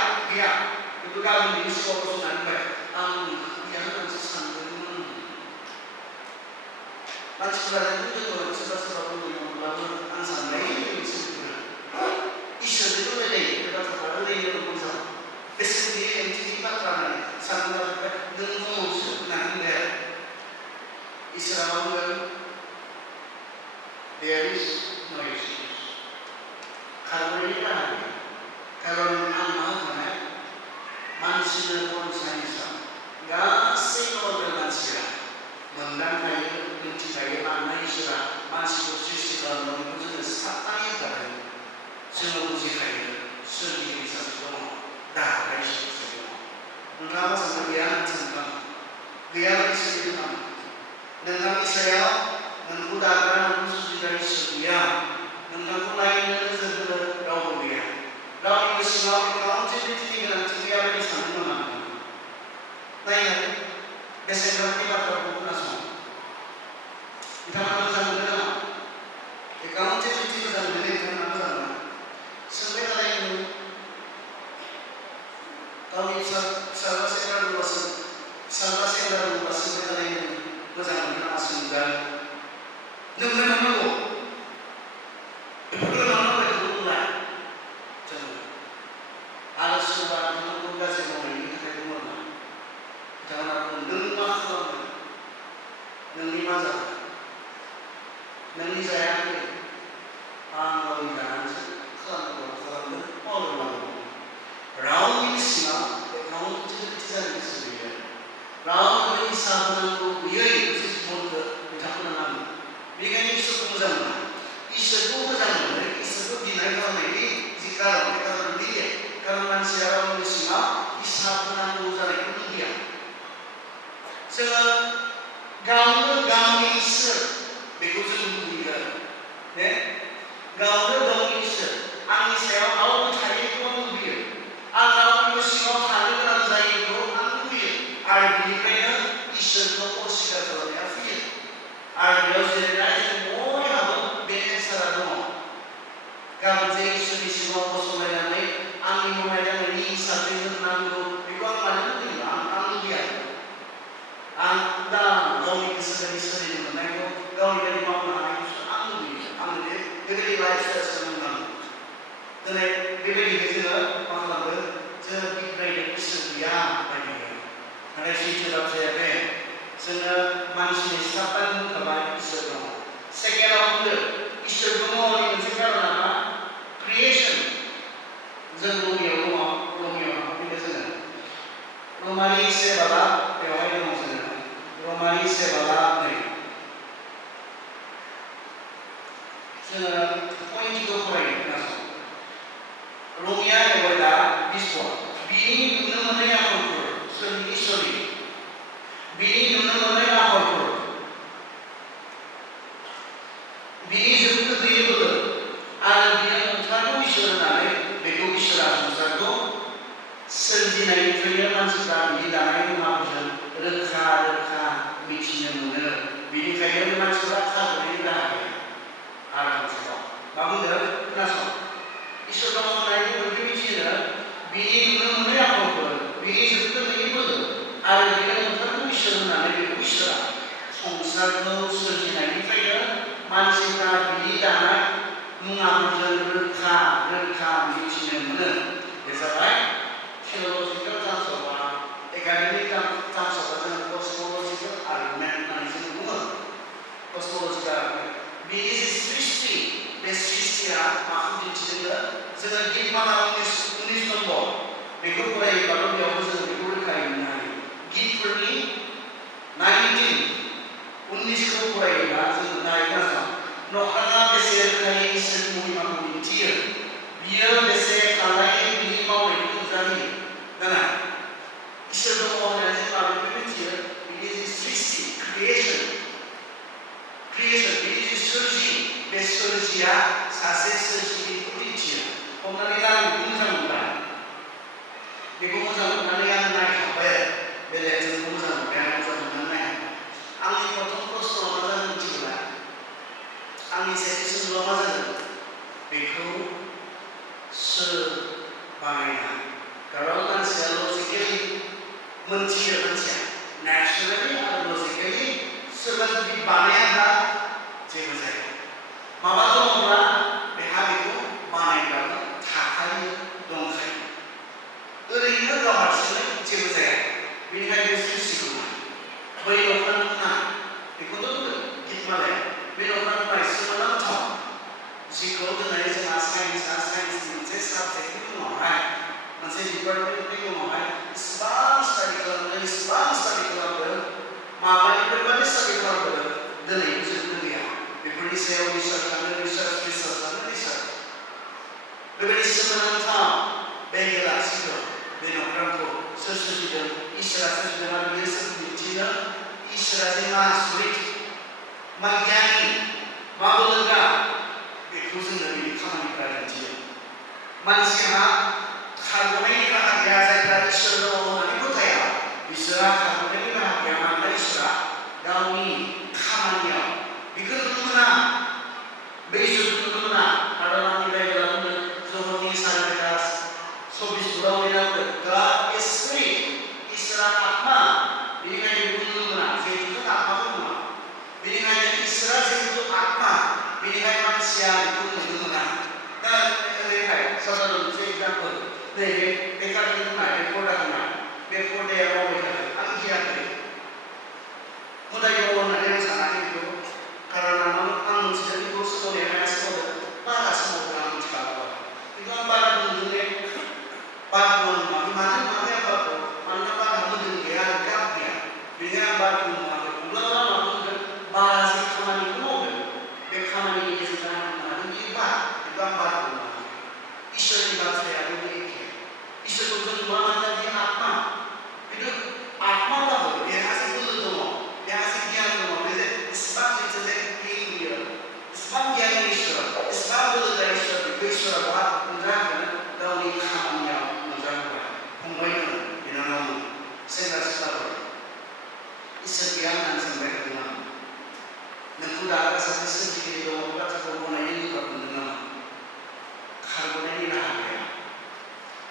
खिन्थु गाबोन बिनि सिगाङाव गसंनानै बुंबाय आं नोंखौ गैया होननानैसो सानदोंमोन। मानसिफोरा बुंदोंमोन सोरबा बुंदोंमोनब्लाबो आं साननाय इसोरजों रायलायो बे बाथ्राखौ रायलायनो मोजां। बेसे बेयो ओंथिनि बाथ्रा होननानै सानना लाबाय नों बुंबावसो होननानै बुंबाय आरो इसोरा मा बुंगोन देयर इज नो एक्सकिउज। खारनायनि राहा गैया। खारन आं मा होननाय मानसिनो कनसाइन्सआ गासै नर्मेल मानसिया मोनदांखायो, मिथिखायो मानोना इसोरा मानसिखौ सृष्टि खालामनायखौ जोङो साननानै होखादों। जोङो बुजिखायो सोरजिगिरि सासे दङ, दाग्रा इसोर सासे दङ। नोंथाङा मा सानदों गैया होननानै सानदों गैयाबा इसोर गैया नामा? नोंथांनि सायाव नोंखौ दाग्रा नोंखौ सुजुग्रा इसोर गैया। नोंथांखौ नायनो नोजोर होनो रावबो गैया। गावनि गोसोआव एकाउन्टेबिलिटिनि गोनांथि गैया बायदि सानदों नामा? नायनानै बेसेन गोनांनि बाथ्राखौ खोनासं। बिथांमोना मोजां मोनो नामा? एकाउन्टे जुदि मोजां मोनो बिथांमोना मोजां मोना सोंबाय थानाय नुयो गावनि फिसाज्ला सेंग्रा दंबासो फिसाज्ला सेंग्रा दंबा सोंबाय थानाय नुयो मोजां मोनो नामा सोंजानो नोंनो नांगौ बेफोरखौ लानांगौ बेखौ बुंला जोङो आरो सोरबा बिथांमोनखौ गाज्रि मावनायनि थाखाय बुङो ना बिथांमोना बुङो नों मा खालामदों नोंनि मा जादों नोंनि जायाखै आं गावनि जानानैसो खालामदों मावदोंब्लाबो रावनिबो सिङाव एकाउन्टेबिलिटि जानो गोसो गैया रावनोबो हिसाब होनांगौ गैयै मोनसे जिबनखौ बिथांमोना नांगौ बेनिखायनो इसोरखौ मोजां मोना इसोरखौ मोजां मोनो इसोरखौ दिनाय खालामनायनि जि कारन बे कारन बेयो कारन मानसिया रावनिबो सिङाव हिसाब होनांगौ जानायखौ लुबैया जोङो गावनो गावनि इसोर बेखौ जों लुबैयो आरो गावनो गावनि इसोर आंनि सायाव रावबो थायैखौ आं लुबैयो आं रावनिबो सिङाव थानो गोनां जायैखौ आं लुबैयो आरो बेनिफ्रायनो इसोरखौ अस्वीकार खालामनाया फैयो आरो बेयाव जिरायनाय जों बयहाबो बे एन्सारा दङ गाबोन जे इसोरनि सिङाव गसंलायनानै आंनि मावनाय दांनायनि हिसाबै होनांगौ बेखौ आं मानो लुबैयो आं लुबैया आं उदां गावनि गोसो बायदि सोलिनो मोननायखौ गावनि बायदि मावनो हानायखौसो आं लुबैयो आंनो बेबायदि लाइफ स्टाइलसो मोननांगौ दिनै बेबायदिनो जोङो मा खालामो जोङो बिग्रायनो गोसो गैया बायदि नाथाय सैथो बाथ्राया बे जोङो मानसिनि साफान होखाबाय इसोर दङ सेकेन्डआव बुंदो इसोर दङनि मोनसे कारना मा क्रिएसन जों रमियाव फैनो जोङो रमारि से बाला बेवहाय दङ जोङो रमारि से बाला नै जोङो पइन्टखौ फरायनो खोनासं रमिया एबा दा बिस्वा बिनि नुनो मोननाय आखलफोर सोरनि इसोरनि बिनि नुनो मोननाय आखलफोर बिनि जोबनो गैयै बोलो आरो बियो नोंथांखौ इसोर होननानै बेखौ इसोरा संसारखौ सोरजिनायनिफ्रायनो मानसिफ्रा बिनि दानाय मुवाफोरजों रोखा रोखा मिथिनो मोनो बिनिखायनो मानसिफ्रा खाजोबनायनि राहा गैया आरो मोनसेबाव मा बुंदों खोनासं इसोर दङ होननानै बयबो मिथियो बिनि नुनो मोननाय आखलफोर बिनि जोबनो गैयै बोलो आरो बियो नोंथांखौ इसोर होननानै बेखौ इसोरा संसारखौ सोरजिनायनिफ्रायनो मानसिफ्रा बिनि दानाय मुवाफोरजों रोखा रोखा मिथिनो मोनो बे जाबाय थिय'लजिकेल टार्म्सआव एकाडेमिक टार्म्सआव जोङो कस्म'लजिकेल आर्गुमेन्ट होननानै जों बुङो कस्म'लजिकेल बेनि जि सृष्टि बे सृष्टिया माखौ दिन्थिदों जोङो गितमाना 19 नम्बर बेखौ फरायोब्लाबो बेयावबो जों बेखौ रोखायै मोननो हायो गितफोरनि 19खौ फरायोब्ला जों नायगासिनो न'खरा बेसे रोखायै इसोरनि महिमाखौ दिन्थियो बियो बेसे थालायै बिनि मावनायखौ नुजाहोयो दाना इसोर दङ होननानै जों माबेनिफ्राय मिथियो बिनि जि सृष्टि क्रिएसन बिनि जि सोरजि बे सोरजिया सासे सोरजिगिरिखौ दिन्थियो हमनानै ला आं बेखौ मोजां मोनबाय बेखौ मोजां मोननानै आं नायहाबबाय बे लेक्सारखौ मोजां मोनबाय आं मोजां मोननानै नायहाबबाय आंनि प्रथम प्रश्नआ मा जादों मिथिगौना आंनि सेथि सोंलुआ मा जादों बेखौ सोर बानायना कारन मानसिया लजिकेलि मोनथियो मानसिया नेचुरेलि आरो लजिकेलि सोरबा जुदि बानायाब्ला जेबो जाया माबा दङब्ला बेहा बेखौ बानायग्राबो थाखायो दंखायो ओरैनो गाव हारसिङै जेबो जाया बेनिखायनो बे सृष्टिखौ बै न'खरना बेखौथ' बुंदों गितमालाया बे न'खरना सोरमोना गोथाव जिखौ दिनै जोंहा साइन्सनि मोनसे साबजेक्टनि उनावहाय मोनसे डिपार्टमेन्टनि उनावहाय इसिबां स्टाडि खालामदों माबानिफ्राय माने स्टाडि खालामदों दिनै जोबनो गैया बेफोरनि सायाव रिसार्च बेबायदि सोमोनांथाव बे गेलाक्सिखौ बे न'खरखौ सोर सोरजिदों इसोरा सोरजिदों आरो बियो सोरखौ दिन्थिनो इसोरा जे मा आसरित मा गियानि मा बोलोगोरा बेखौ जोङो बिनि खामानिफ्रा दिन्थियो मानसिहा खारग'नायनि राहा गैया जायफ्रा इसोर दङ होननानै फोथाया बिसोरहा खारग'नायनि राहा गैया मानोना इसोरा गावनि खामानियाव manusia itu mengenal. Dan mereka saudara saya example, mereka itu mana, mereka yang mau mereka, aku siapa? Mudah yang mau nanti sana itu, karena nama sudah itu semua yang semua, para semua orang cakap. Itu para dunia, para mana apa tu, mana para dunia agaknya, dunia para dunia, ulama itu bahasa khamani mobil, khamani itu sekarang mana ini itu para dunia. ईश्वर की बात से आगे भी एक है ईश्वर को जो दुआ मानता है आत्मा itu आत्मा का बोल यहाँ से बोल दो यहाँ से ज्ञान दो जैसे इस्लाम जैसे हिंदू इस्लाम ज्ञान ईश्वर इस्लाम बोल दो ईश्वर बात मुझे दाउनी खामानिया मुझे फंबाय ina namu सेंटर स्टार ईश्वर ज्ञान dan sampai ke dalam नकुदा सासे सोरजिगिरि दङ बाथ्राखौ गनायनायनि बाथ्रा दङ खारग'नायनि राहा गैया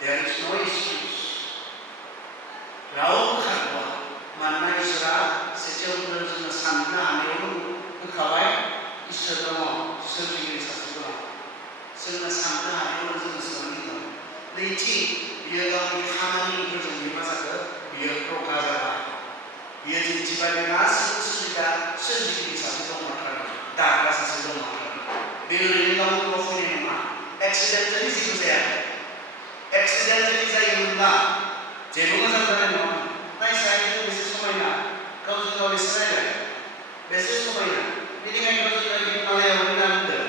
there is no excuse रावबो खारग'आ मानोना इसोरा सेथियावनो जोङो साननो हानायावनो होखाबाय इसोर दङ सोरजिगिरि सासे दङ जोङो साननो हानायावनो जोङो सोलोंनो दङ नैथि बियो गावनि खामानिफोरजों बे मा जाखो बियो प्रका जाबाय बियो दिन्थिबाय बे गासैबो सोरजिगिरि सासे दङ दाग्रा सासे दङ बे ओरैनो गावनो फैनाय नङा एक्सिडेन्टलि जेबो जायाखै एक्सिडेन्टलि जायोमोनब्ला जेबो मोजां जानाय नङा नायसायखौ बेसे समायना गावजों गाव एसे रायलाय बेसे समायना बेनिखायनो गावजों गाव गिमालायाव होना बुंदों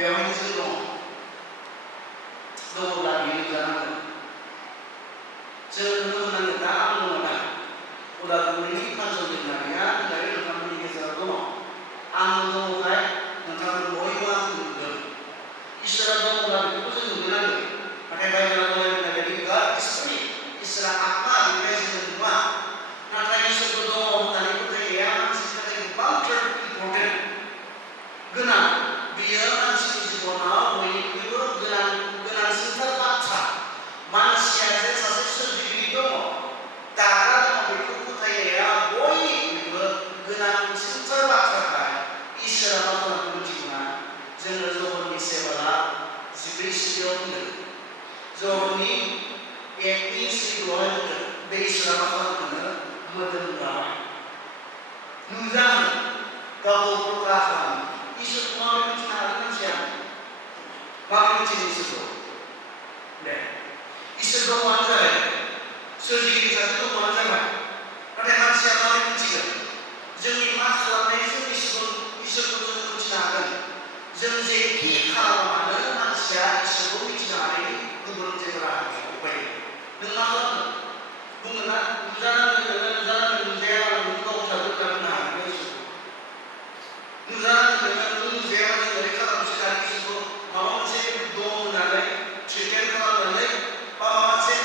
बेवहायनो जों दङब्ला बियो नुजानांगोन। जों नुनो मोननांगोन दा आं दङ दा उदालगुरिनि काजल दैमारिया दिनै नोंथांमोननि गेजेराव दङ। आं दङखाय नोंथांमोन बयबो आंखौ नुदों। इसोरा दङब्ला बेखौबो जों नुनो नांगोन। नाथाय बाइबेला दहाय बुंनाय बायदि गड इज स्पिरिट, इसोरा आत्मा, बेनिफ्राय जोङो नुवा। नाथाय इसोरखौ दङ होननानै फोथायनाया मानसिनि थाखाय गोबांथार इम्परटेन्ट, गोनां। बियो मानसिनि जिबनाव बयनिख्रुइबो गोनांसिनथार बाथ्रा। मानसिया जे सासे सोरजिगिरि दङ, दाग्रा दङ, बेखौ फोथायनाया बयनिख्रुइबो गोनांसिनथार बाथ्राखाय इसोरा मा खालामनो मिथिगौना? जोङो जहरनि सेबाला 14:10 बुंदों। जहरनि 1:10 बुंदों। बे इसोरा मा खालामनो? मोदोम लाबाय, नुजानो, गावखौ प्रकाश खालामो। इसोरखौ माबोरै मिथिनो हागोन मानसिया? माबोरै मिथिनो इसोरखौ? दे, इसोर दङआनो जाबाय, सोरजिगिरि सासे दङआनो जाबाय। नाथाय मानसिया माबोरै मिथिगोन? जोंनि मा खालामनायजों इसोरखौ जों मिथिनो हागोन। जों जेखि खालामा मानो मानसिया इसोरखौ मिथिनो हानायनि गुबुन जेबो राहा गैया, उपाय गैया। नों मा खालामनो? बुङो ना नुजानांगोन, नोङो नुजानांगोन, नुजायाबा नों गाव थागोन होनना बुंनो हागोन ना इसोरखौ? नुजानांगोन, नोङो नुजायाबा जों ओरै खालामनोसै होननानै इसोरखौ माबा मोनसे दं होननानै ट्रिटमेन्ट खालामनानै बा माबा मोनसे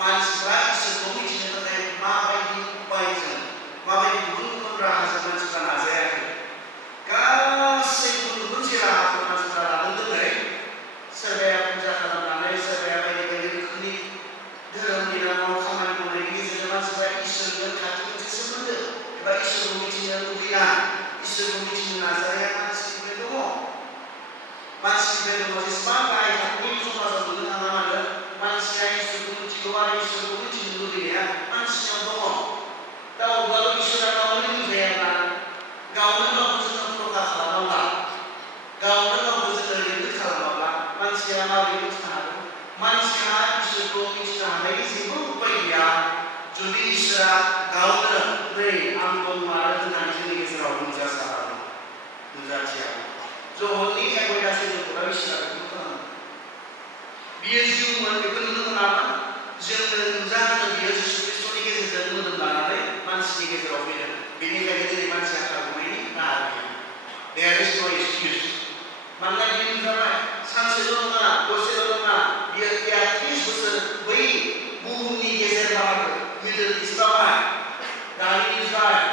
मानसिफ्रा इसोरखौ मिथिनो थाखाय माबायदि उपायजों, माबायदि गुबुन गुबुन राहाजों मानसिफ्रा नाजायाखै। गासै गुबुन गुबुन राहाखौ मानसिफ्रा लादों दिनै। सोरबाया फुजा खालामनानै, सोरबाया बायदि बायदि रोखोमनि धोरोमनि नामाव खामानि मावनायनि गेजेरजों मानसिफ्रा इसोरजों खाथि मोनसे सोमोन्दो एबा इसोरखौ मिथिनो लुबैनाय, इसोरखौ मिथिनो नाजानाया मानसिनिफ्राय दङ। मानसिनिफ्राय दङ। जेसेबां गाहाय थाखोनि समाजाव नुनो थाङा मानो, मानसिया इसोरखौ मिथिगौ आरो इसोरखौ मिथिनो लुबैनाया मानसिनाव दङ। दा अब्लाबो इसोरा गावनो नुजायाब्ला, गावनो गावखौ जोङो प्रकाश खालामाब्ला, गावनो गावखौ जोङो रिभिल खालामाब्ला मानसिया माबोरै मिथिनो हागोन? मानसिया इसोरखौ मिथिनो हानायनि जेबो उपाय गैया जुदि इसोरा गावनो नै आं दं आरो होननानै जोंनि गेजेराव नुजासाराब्ला, नुजाथियाब्ला। जहरनि एगयदासि नखराव इसोरा बेखौ खालामो। बियो जिउमोन, बेखौ नुनो मोनामोन। जोंनो नुजाहोनो बियो जिसु ख्रिस्ट'नि गेजेरजों मोदोम लानानै मानसिनि गेजेराव फैदों। बेनिखायनो दिनै मानसिया खारग'नायनि राहा गैया। There is no excuse. मानोना बियो नुजाबाय। सानसेल' नङा, दसेल' नङा, बियो 33 बोसोर बै बुहुमनि गेजेर बाहागो मिडल इस्टआवहाय, दानि इजराइल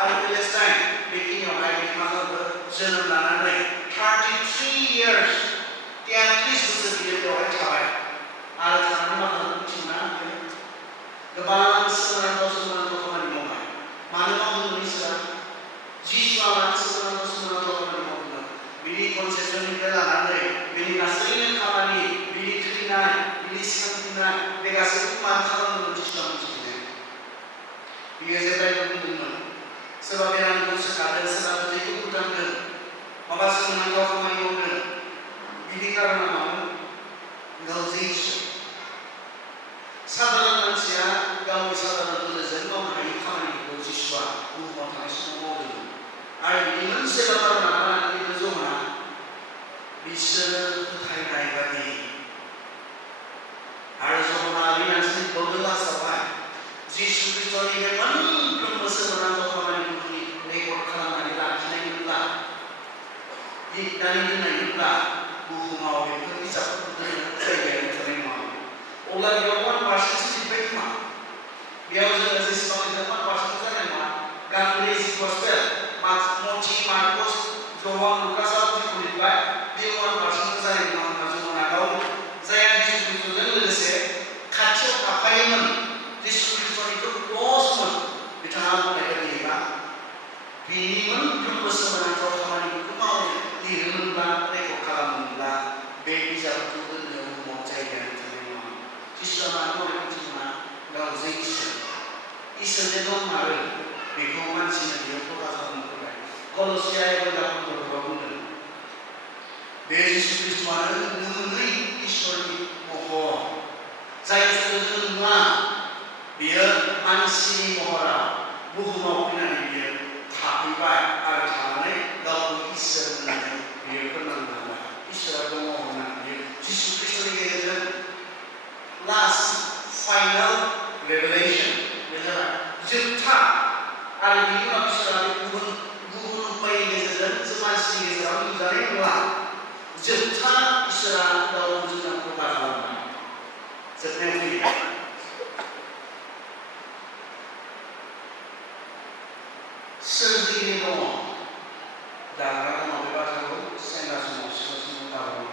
आरो पेलेस्टाइन बेखिनियावहाय मा खालामो? जोनोम लानानै 33 years, 33 बोसोर बियो बेवहाय थाबाय। आरो थानानै मा खालामनो मिथिगौना? गोबां सोमोनांथाव खामानि मावबाय। मानो मावदोंमोन इसोरा? जिसुआ मानो सोमोनांथाव खामानि मावदोंमोन? बिनि कनसेप्सननिफ्राय लानानै बिनि गासैनो खामानि, बिनि थैनाय, बिनि सिखांफिननाय, बे गासैखौ मा खालामदोंमोन जिसुआ मिथिगौ। बियो जेब्लायबो बुंदोंमोन, सोरबा बेरामखौ सोखादों, सोरबा गोथैखौ फोथांदों, माबा सोमोनांथाव खामानि मावदों। बिनि कारना मामोन? गाव जे इसोर। साधारन मानसिया गावनि साधारन बोलोजों मावनो हायै खामानिखौ जिसुआ बुहुमाव थानाय समाव मावदोंमोन। आरो बिनि मोनसेल' कारना मा होननानै बुङो जहना? बिसोरो फोथायनाय बादि। आरो जहना ओरैबायदि बावदों लास्टआवहाय, जिसु ख्रिस्ट'नि बे मोनफ्रोमबो सोमोनांथाव खामानिखौ रेकर्ड खालामनानै लाखिनायमोनब्ला, लिरनानै दोननायमोनब्ला, बुहुमाव बेफोर बिजाबफोरखौ दोननो जायगायानो थानाय नङामोन। अब्ला बेयाव 1% लिरबाय खोमा। बेयाव जोङो जेसेबां लिरदों 1% जानाय नङा। गांब्रै गसपेल, मथि, मार्कस, जहन, लुकासआव जिखौ लिरबाय, बे 1% जानाय नङा होनना जहना गाव जाया जिसु ख्रिस्ट'जों लोगोसे खाथियाव थाफायोमोन, जिसु ख्रिस्ट'निखौ क्ल'समोन, बिथाङा बुंनाय बायदिब्ला बिनि मोनफ्रोमबो सोमोनांथाव खामानिफोरखौ मावनो लिरोमोनब्ला, रेकर्ड खालामोमोनब्ला, बे बिजाबखौ दोननो बुहुमाव जायगायानो थानाय नङामोन। जिसुआ मानो मावनाय मिथिगौना? गाव जे इसोर जे दंमारो बेखौ मानसिनो बियो प्रकाश खालामनो थाखाय। कलसिया 1:15 बुंदों, बे जिसु ख्रिस्ट'आनो मोननै इसोरनि महर, जाय जों नुवा, बियो मानसिनि महराव बुहुमाव फैनानै बियो थाफैबाय आरो थानानै गावखौ इसोर होननानै बियो फोरमायनो हाबाय। आरो बिनि उनाव इसोरा गुबुन उपायनि गेजेरजों जों मानसिनि गेजेराव नुजानाय नंला। जोबथा इसोरा गावखौ जोंनो प्रकाश खालामबाय। जोबनायाव फैबाय। सोरजिगिरि दङ, दाग्रा दङ। बे बाथ्राखौ सेंग्रा समाव सिख्ला समाव दाबाय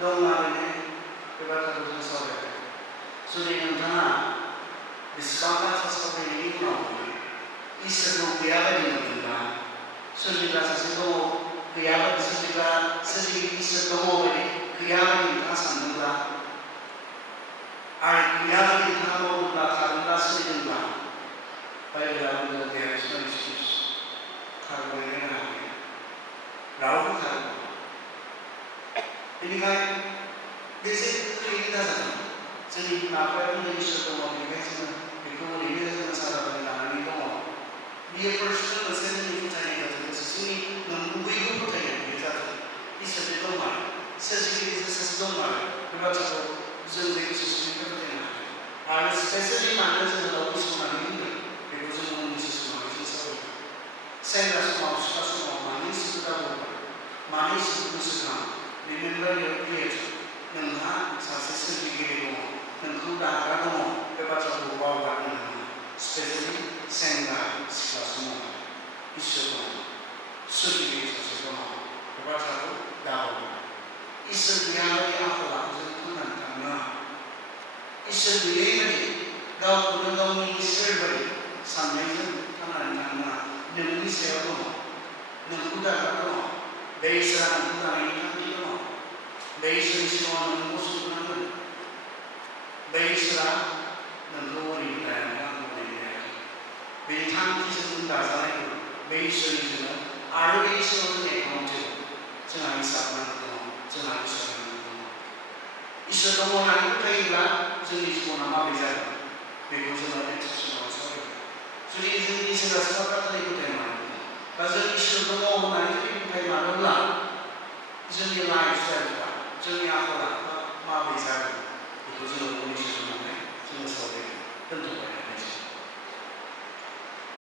दं आरो बे बाथ्राखौ जों सावरायबाय। जुदि नोंथाङा बेसेबांबा बाथ्रा सावरायनायनि उनाव इसोरखौ गैया बायदि मोनदोंब्ला, सोरजिग्रा सासे दङ गैया बायदि, सोरजिगिरि इसोर दङ बायदि गैया बायदि नोंथाङा सानदोंब्ला आरो गैया बायदि नोंथाङा मावदोंब्ला, थादोंब्ला, सोलिदोंब्ला, बाइबेला बुङो there is no excuse। खारग'नायनि राहा गैया। रावबो खारग'आ। बेनिखायनो बे जेबो गोख्रैनो दाजाथों। जोंनि बिमा-बिफाया बुंदों इसोर दङ, बेनिखायनो जोङो बेखौ ओरैनो जोङो साराबारि लानानै दङ। बियो फार्स्टआव मोनसे जोंनि फोथायनाय जाथों, जोंनि नंगुबैखौ फोथायनाय बे जाथों। इसोर बे दं आरो सोरजिगिरि सासे दं आरो बे बाथ्राखौ जों बे गोसो सिंनिफ्राय फोथायनो हायो। आरो स्पेसियेलि मानो जोङो गाव गोसोनानै बुंदों बेखौ जों उननि समाव जों सावरायगोन। सेंग्रा समाव सिख्ला समाव मानो इसोरखौ दाबावबाय, मानो इसोरखौ गोसोखाङा? Remember your creator. नोंहा सासे सोरजिगिरि दङ, नोंखौ दाग्रा दङ। बे बाथ्राखौ बावगारनो नाङा। स्पेसियेलि सेंग्रा सिख्ला समाव इसोर दङ, सोरजिगिरि सासे दङ। बे बाथ्राखौ दाबाव। इसोर गैयाबायदि आखल आखुजों थांनानै थानो नाङा। इसोर गैयै बायदि गावखौनो गावनि इसोर बायदि साननायजों थांनानै थानो नाङा। नोंनि सायाव दङ, नोंखौ दाग्रा दङ। बे इसोरा नोंखौ दानायनि थांखि दङ। बे इसोरनि सिगाङाव नों गसंनांगोन। बे इसोरा नोंखौ ओरैनो दायाखै, आंखौ ओरैनो दायाखै। बेनि थांखिजों जों दाजानायखौ बे इसोरनि जोङो आरो बे इसोराव जों एकाउन्टेबल, जोंहा हिसाब नांगौ दङ, जोंहा इसोर नांगौ दङ। इसोर दङ होननानै फोथायोब्ला जोंनि जिबना माबोरै जागोन बेखौ जोङो नेक्स्ट समाव सावरायगोन। जुदि जोंनि सेंग्रा सिख्लाफ्रा दिनै फोथायमारोब्ला, बा जों इसोर दङ होननानै जुदि फोथायमारोब्ला, जोंनि लाइफ स्टाइलफ्रा, जोंनि आखल आखुआ